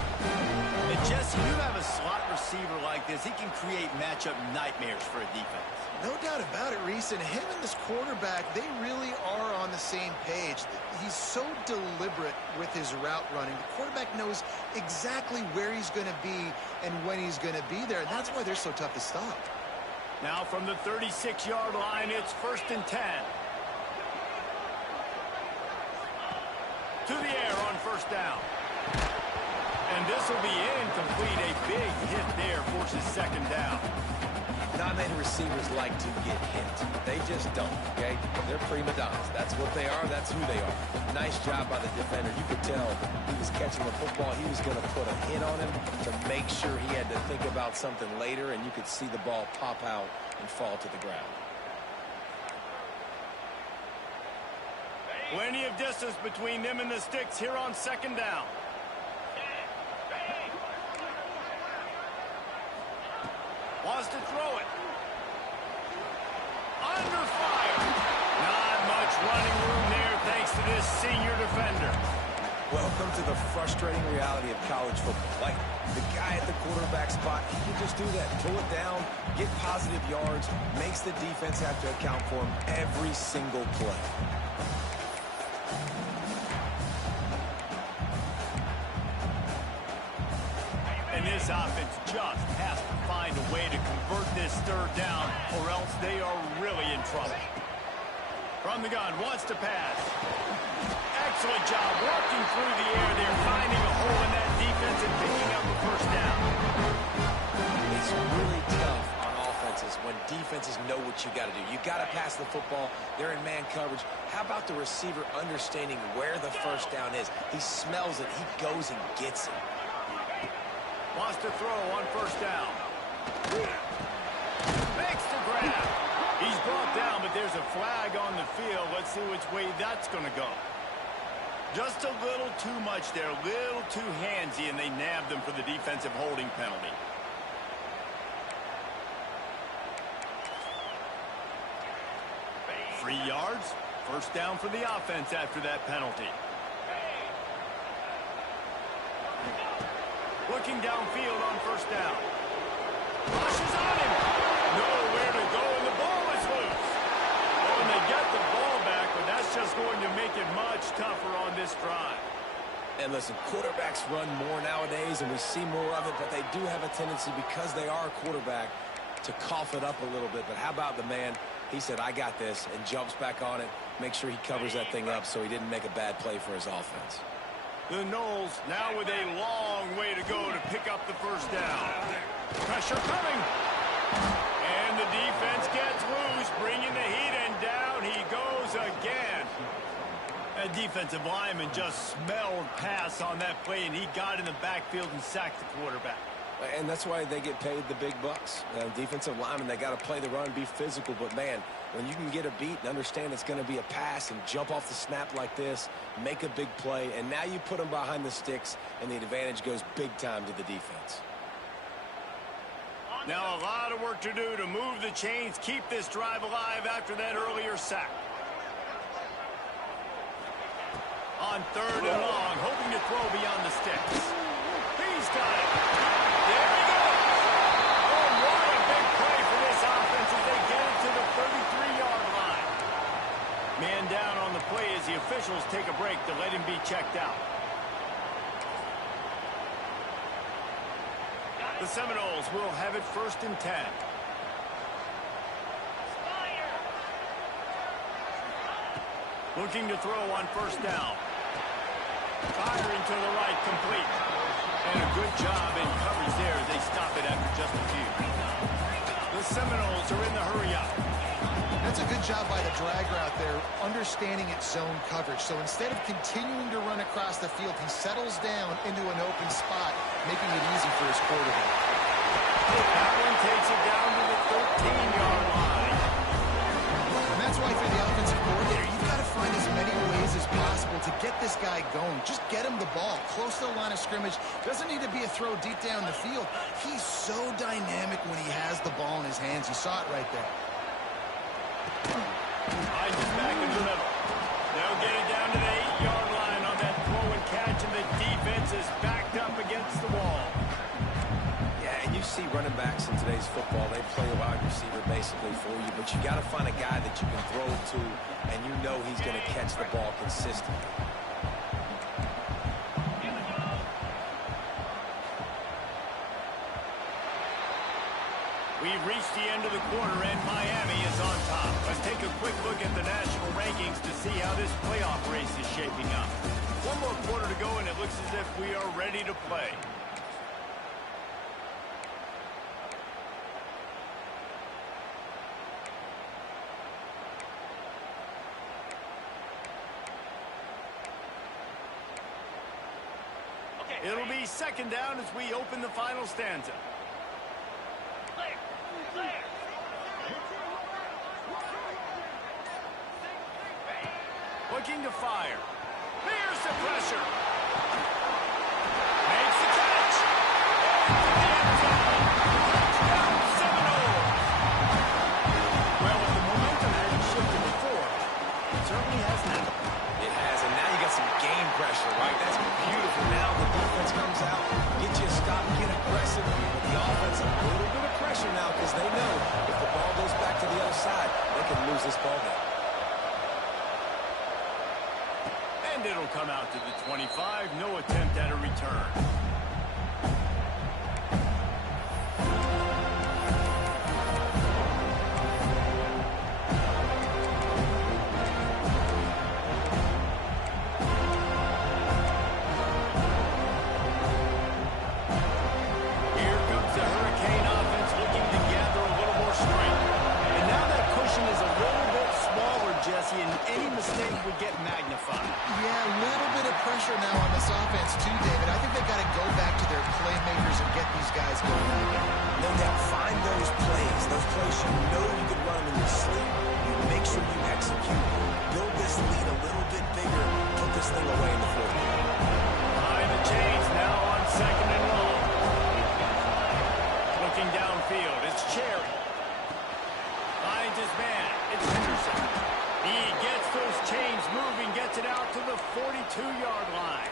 And Jesse, you have a slot receiver like this, he can create matchup nightmares for a defense. No doubt about it, Reese. And him and this quarterback, they really are on the same page. He's so deliberate with his route running. The quarterback knows exactly where he's going to be and when he's going to be there. And that's why they're so tough to stop. Now from the 36-yard line, it's 1st and 10. To the air on 1st down. And this will be incomplete. A big hit there forces 2nd down. Not many receivers like to get hit. They just don't, okay? They're prima donnas. That's what they are. That's who they are. Nice job by the defender. You could tell he was catching the football. He was going to put a hit on him to make sure he had to think about something later, and you could see the ball pop out and fall to the ground. Plenty of distance between them and the sticks here on 2nd down. Wants to throw it. Under fire. Not much running room there thanks to this senior defender. Welcome to the frustrating reality of college football. Like, the guy at the quarterback spot, he can just do that. Pull it down, get positive yards, makes the defense have to account for him every single play. And this offense just has to find a way to convert this 3rd down, or else they are really in trouble. From the gun, wants to pass. Excellent job working through the air there, finding a hole in that defense and picking up the 1st down. It's really tough on offenses when defenses know what you got to do. You got to pass the football. They're in man coverage. How about the receiver understanding where the 1st down is? He smells it. He goes and gets it. Wants to throw on 1st down. Makes the grab. He's brought down, but there's a flag on the field. Let's see which way that's going to go. Just a little too much there, a little too handsy, and they nabbed them for the defensive holding penalty. Free yards. 1st down for the offense after that penalty. Looking downfield on 1st down. Rushes on him. Nowhere to go, and the ball is loose. Oh, and they get the ball back, but that's just going to make it much tougher on this drive. And listen, quarterbacks run more nowadays, and we see more of it, but they do have a tendency, because they are a quarterback, to cough it up a little bit. But how about the man? He said, I got this, and jumps back on it, make sure he covers that thing up so he didn't make a bad play for his offense. The Noles now with a long way to go to pick up the 1st down. Pressure coming. And the defense gets loose, bringing the heat, and down he goes again. That defensive lineman just smelled pass on that play, and he got in the backfield and sacked the quarterback. And that's why they get paid the big bucks. Defensive linemen, they got to play the run, be physical. But, man, when you can get a beat and understand it's going to be a pass and jump off the snap like this, make a big play, and now you put them behind the sticks, and the advantage goes big time to the defense. Now a lot of work to do to move the chains, keep this drive alive after that earlier sack. On 3rd and long, hoping to throw beyond the sticks. He's got it. There he goes. Oh, what a big play for this offense as they get it to the 33-yard line. officials take a break to let him be checked out. The Seminoles will have it 1st and 10. Looking to throw on 1st down. Firing to the right, complete. And a good job in coverage there. They stop it after just a few. The Seminoles are in the hurry-up. That's a good job by the drag route there, understanding its zone coverage. So instead of continuing to run across the field, he settles down into an open spot, making it easy for his quarterback. That one takes it down to the 13-yard line. And that's why for the offensive coordinator, you've got to find as many ways as possible to get this guy going. Just get him the ball close to the line of scrimmage. Doesn't need to be a throw deep down the field. He's so dynamic when he has the ball in his hands. You saw it right there. Finds it back in the middle. They'll get it down to the 8-yard line on that throw and catch, and the defense is backed up against the wall. Yeah, and you see running backs in today's football, they play a wide receiver basically for you, but you got to find a guy that you can throw it to, and you know he's going to catch the ball consistently. We've reached the end of the quarter, and Miami is on top. Let's take a quick look at the national rankings to see how this playoff race is shaping up. One more quarter to go, and it looks as if we are ready to play. It'll be 2nd down as we open the final stanza. Looking to fire. Here's the pressure. Makes the catch. Into the end zone. Touchdown, Seminoles. Well, if the momentum hasn't shifted before, it certainly has now. It has, and now you got some game pressure, right? That's beautiful. Now the defense comes out, get you a stop, get aggressive. But the offense, a little bit of pressure now because they know if the ball goes back to the other side, they can lose this ball game. And it'll come out to the 25. No attempt at a return. Here comes the Hurricane offense looking to gather a little more strength. And now that cushion is a little bit smaller, Jesse, and any mistake would get magnified. Yeah, a little bit of pressure now on this offense too, David. I think they've got to go back to their playmakers and get these guys going again. No doubt, find those plays you know you can run them in your sleep. You make sure you execute. Build this lead a little bit bigger. Put this thing away in the 4th quarter. Behind the chains now on 2nd and long. Looking downfield, it's Cherry. Finds his man, it's Henderson. He gets those chains moving, gets it out to the 42-yard line.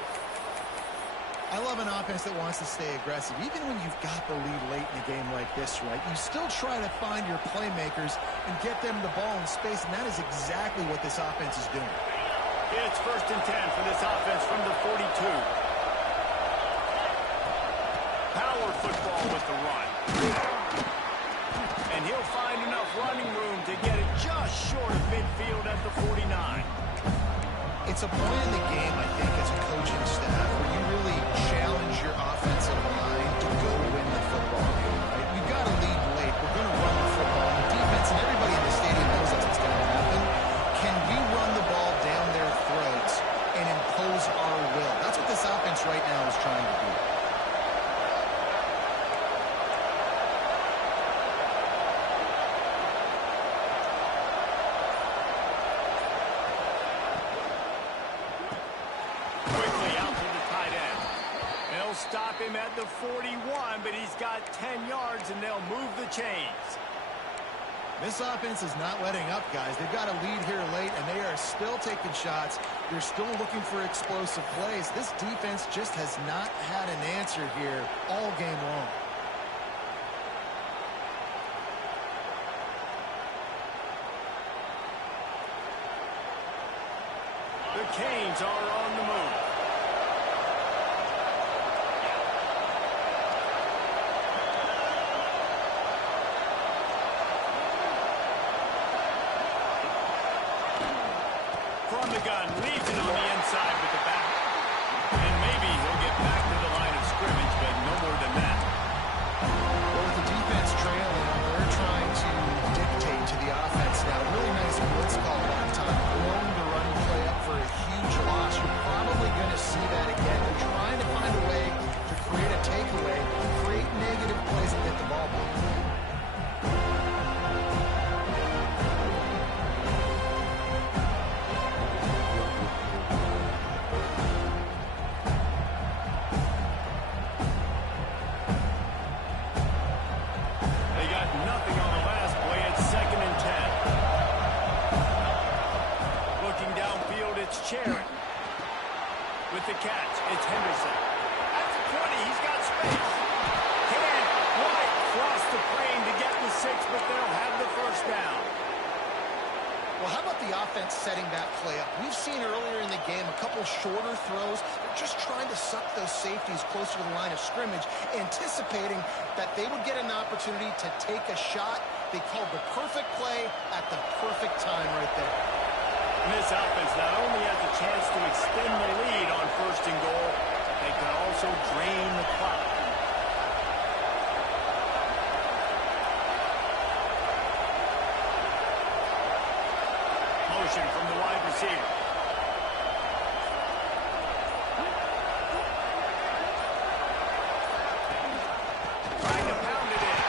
I love an offense that wants to stay aggressive. Even when you've got the lead late in a game like this, right, you still try to find your playmakers and get them the ball in space, and that is exactly what this offense is doing. It's 1st and 10 for this offense from the 42. Power football with the run. And he'll find enough running room to get it just short of midfield at the 49. It's a point in the game, I think, as a coaching staff, where you really challenge your offensive line to go win the football game, right? We've got to lead late. We're going to run the football. The defense and everybody in the stadium knows that's what's going to happen. Can we run the ball down their throats and impose our will? That's what this offense right now is trying to do. Stop him at the 41, but he's got 10 yards, and they'll move the chains. This offense is not letting up, guys. They've got a lead here late, and they are still taking shots. They're still looking for explosive plays. This defense just has not had an answer here all game long. The The Canes are on the move. From the gun, leads it on the inside with the back. And maybe he'll get back to the line of scrimmage, but no more than that. Well, with the defense trailing, they're trying to dictate to the offense now. Really nice blitz call that time. Blowing the run play up for a huge loss. You're probably going to see that again. They're trying to find a way to create a takeaway, create negative plays, and get the ball back. With the catch, it's Henderson. At the 20, he's got space. Can't quite cross the plane to get the 6, but they'll have the first down. Well, how about the offense setting that play up? We've seen earlier in the game a couple shorter throws. They're just trying to suck those safeties closer to the line of scrimmage, anticipating that they would get an opportunity to take a shot. They called the perfect play at the perfect time right there. This offense not only has a chance to extend the lead on 1st and goal, they can also drain the clock. Motion from the wide receiver. Trying to pound it in.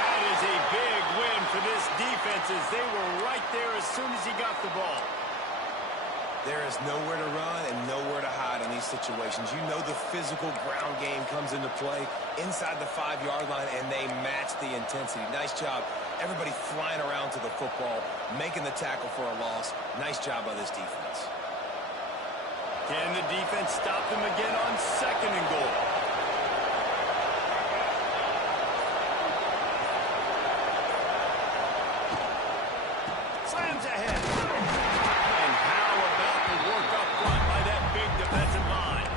That is a big win for this defense as they were right there as soon as he got the ball. There is nowhere to run and nowhere to hide in these situations. You know the physical ground game comes into play inside the 5-yard line, and they match the intensity. Nice job. Everybody flying around to the football, making the tackle for a loss. Nice job by this defense. Can the defense stop them again on 2nd and goal? Slams ahead. And how about the work up front by that big defensive line?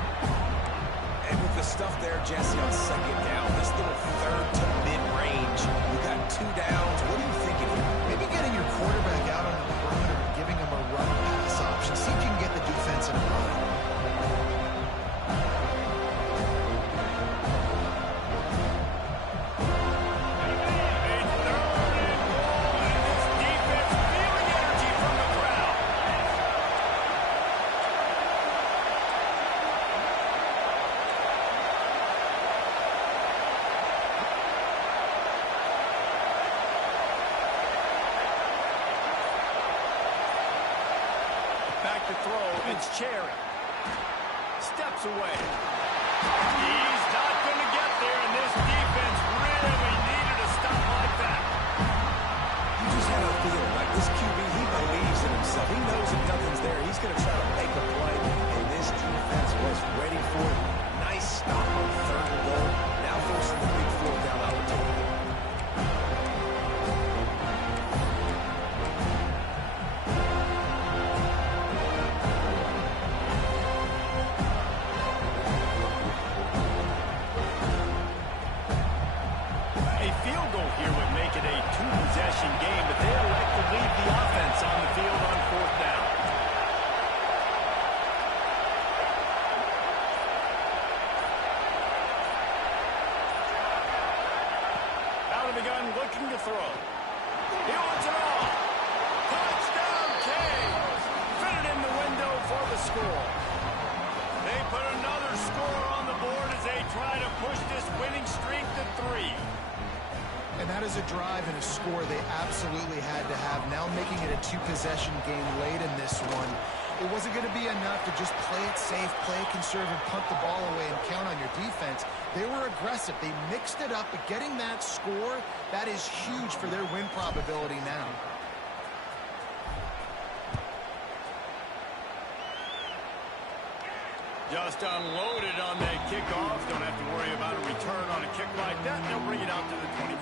And with the stuff there, Jesse, on 2nd down, this little 3rd to mid-range, you got 2 downs. What are you thinking here? Maybe getting your quarterback out on the perimeter and giving him a run-pass option. See if you can get the defense in a line. Back to throw, it's Cherry. Steps away. He's not going to get there, and this defense really needed a stop like that. You just have a feeling like this QB, he believes in himself. He knows if nothing's there, he's going to try to make a play, and this defense was ready for it. Nice stop on 3rd and goal. Now forcing the big 4th down opportunity. Game, but they elect to leave the offense on the field on 4th down. Out of the gun, looking to throw. He wants it all. Touchdown, Canes! Fitted in the window for the score. They put another score on the board as they try to push this winning streak to 3. And that is a drive and a score they absolutely had to have. Now making it a 2-possession game late in this one. It wasn't going to be enough to just play it safe, play it conservative, punt the ball away, and count on your defense. They were aggressive. They mixed it up, but getting that score, that is huge for their win probability now. Just unloaded on the kickoff. Don't have to worry about a return on a kick like that. They'll bring it out to the 25.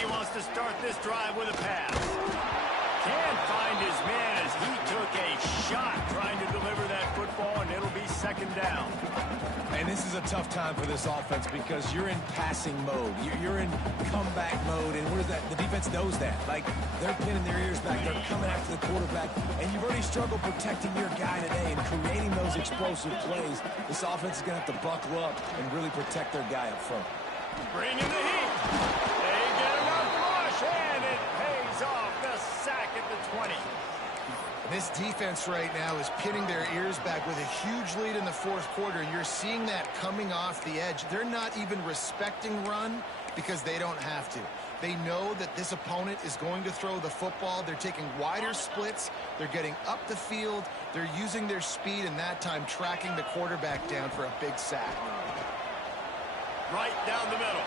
He wants to start this drive with a pass. Can't find his man as he took a shot trying to deliver that football, and it'll be second down. And this is a tough time for this offense because you're in passing mode. You're in comeback mode, and where's that? The defense knows that. Like, they're pinning their ears back. They're coming after the quarterback, and you've already struggled protecting your guy today and creating those explosive plays. This offense is going to have to buckle up and really protect their guy up front. Bring in the heat. They get enough rush, and it pays off. The sack at the 20. This defense right now is pinning their ears back with a huge lead in the fourth quarter, and you're seeing that coming off the edge. They're not even respecting run because they don't have to. They know that this opponent is going to throw the football. They're taking wider splits. They're getting up the field. They're using their speed, and that time tracking the quarterback down for a big sack. Right down the middle.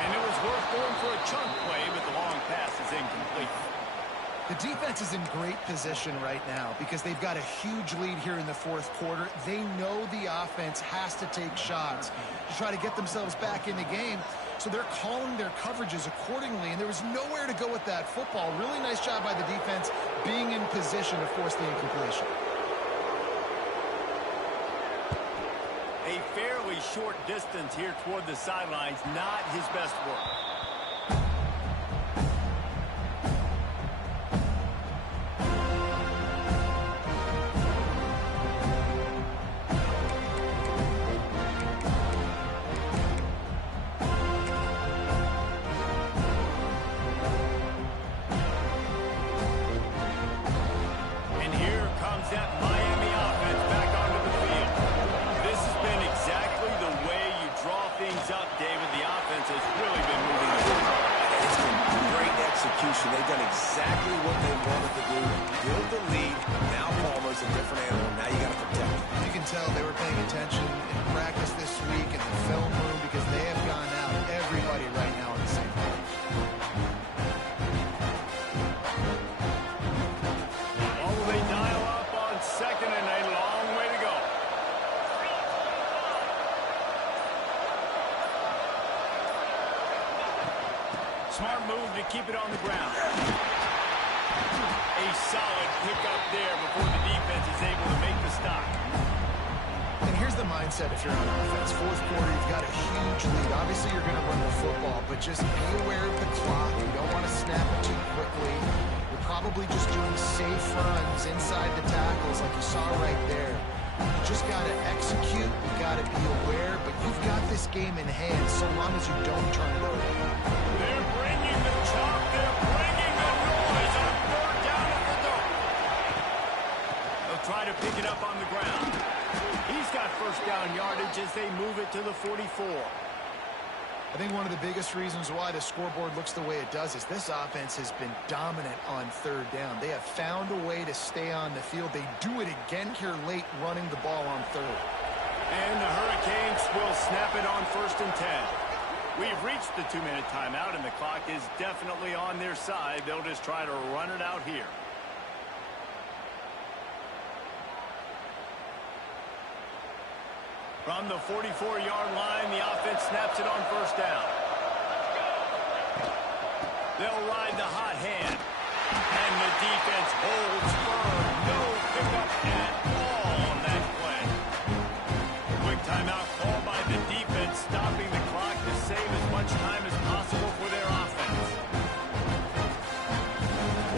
And it was worth going for a chunk play, but the long pass is incomplete. The defense is in great position right now because they've got a huge lead here in the fourth quarter. They know the offense has to take shots to try to get themselves back in the game. So they're calling their coverages accordingly, and there was nowhere to go with that football. Really nice job by the defense being in position to force the incompletion. A fairly short distance here toward the sidelines, not his best work. And here comes that Miami offense back onto the field. This has been exactly the way you draw things up, David. The offense has really been moving the football. It's been great execution. They've done exactly what they wanted to do. Build the lead. Now Palmer's a different animal. Now you got to protect him. You can tell they were paying attention in practice this week in the film room because they have gone out everybody right now on the same page. Oh, they dial up on second and a long way to go. Smart move to keep it on the ground. A solid pickup there before the defense is able to make the stop. And here's the mindset if you're on offense. Fourth quarter, you've got a huge lead. Obviously, you're going to run the football, but just be aware of the clock. You don't want to snap it too quickly. You're probably just doing safe runs inside the tackles like you saw right there. You just got to execute. You got to be aware, but you've got this game in hand so long as you don't turn it over. They're bringing the chop. They're bringing the noise on third down at the door. They'll try to pick it up on the ground. He's got first down yardage as they move it to the 44. I think one of the biggest reasons why the scoreboard looks the way it does is this offense has been dominant on third down. They have found a way to stay on the field. They do it again here late, running the ball on third. And the Hurricanes will snap it on first and 10. We've reached the 2-minute timeout, and the clock is definitely on their side. They'll just try to run it out here. From the 44-yard line, the offense snaps it on first down. They'll ride the hot hand. And the defense holds firm. No pickup at all on that play. Quick timeout call by the defense, stopping the clock to save as much time as possible for their offense.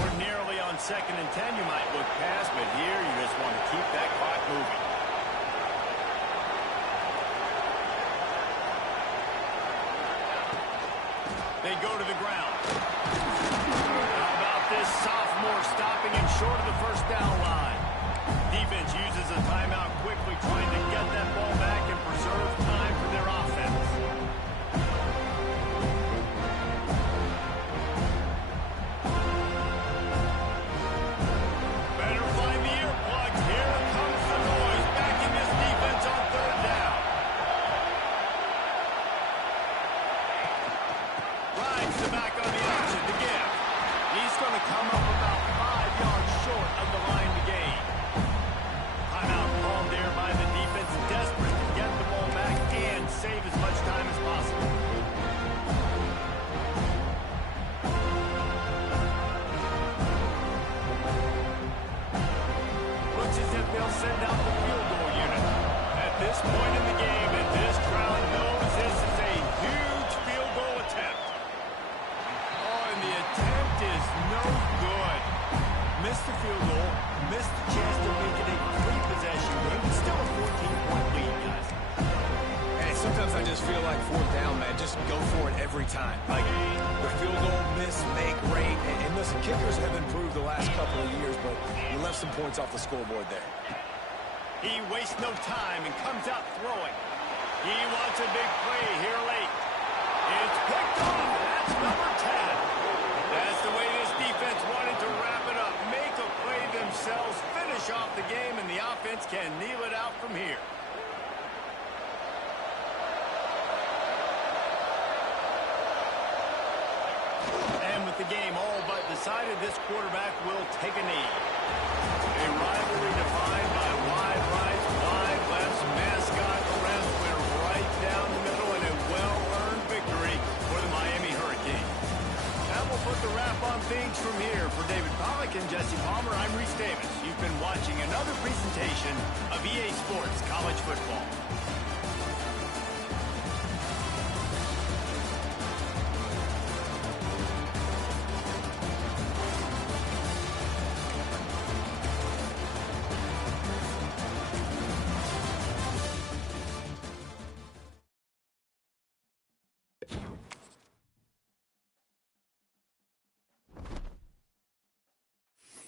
Ordinarily on second and 10, you might look past, but here you just want to keep that clock moving. They go to the ground. How about this sophomore stopping him short of the first down line? Defense uses a timeout quickly, trying to get that ball back and preserve time for their offense. Better find the earplugs. Here comes the noise, backing this defense on third down. Rides the back on the action to give. He's going to come up about 5 yards short of the line to gain. Timeout called there by the defense, desperate to get the ball back and save as much time as possible. field goal, missed the chance to make it a three-possession game, but still a 14-point lead, guys. And sometimes I just feel like fourth down, man. Just go for it every time. Like, the field goal, miss, make, rate. And listen, kickers have improved the last couple of years, but you left some points off the scoreboard there. He wastes no time and comes out throwing. He wants a big play here late. It's picked off. That's number 10. That's the way this defense wanted to wrap it up. Make a play themselves, finish off the game, and the offense can kneel it out from here. And with the game all but decided, this quarterback will take a knee. A rivalry defined by wide rights, wide lefts, mascot arrest went right down the middle, and a well-earned victory for the Miami Hurricanes. That will put the wrap on things from here. For David Pollack and Jesse Palmer, I'm Reese Davis. You've been watching another presentation of EA Sports College Football.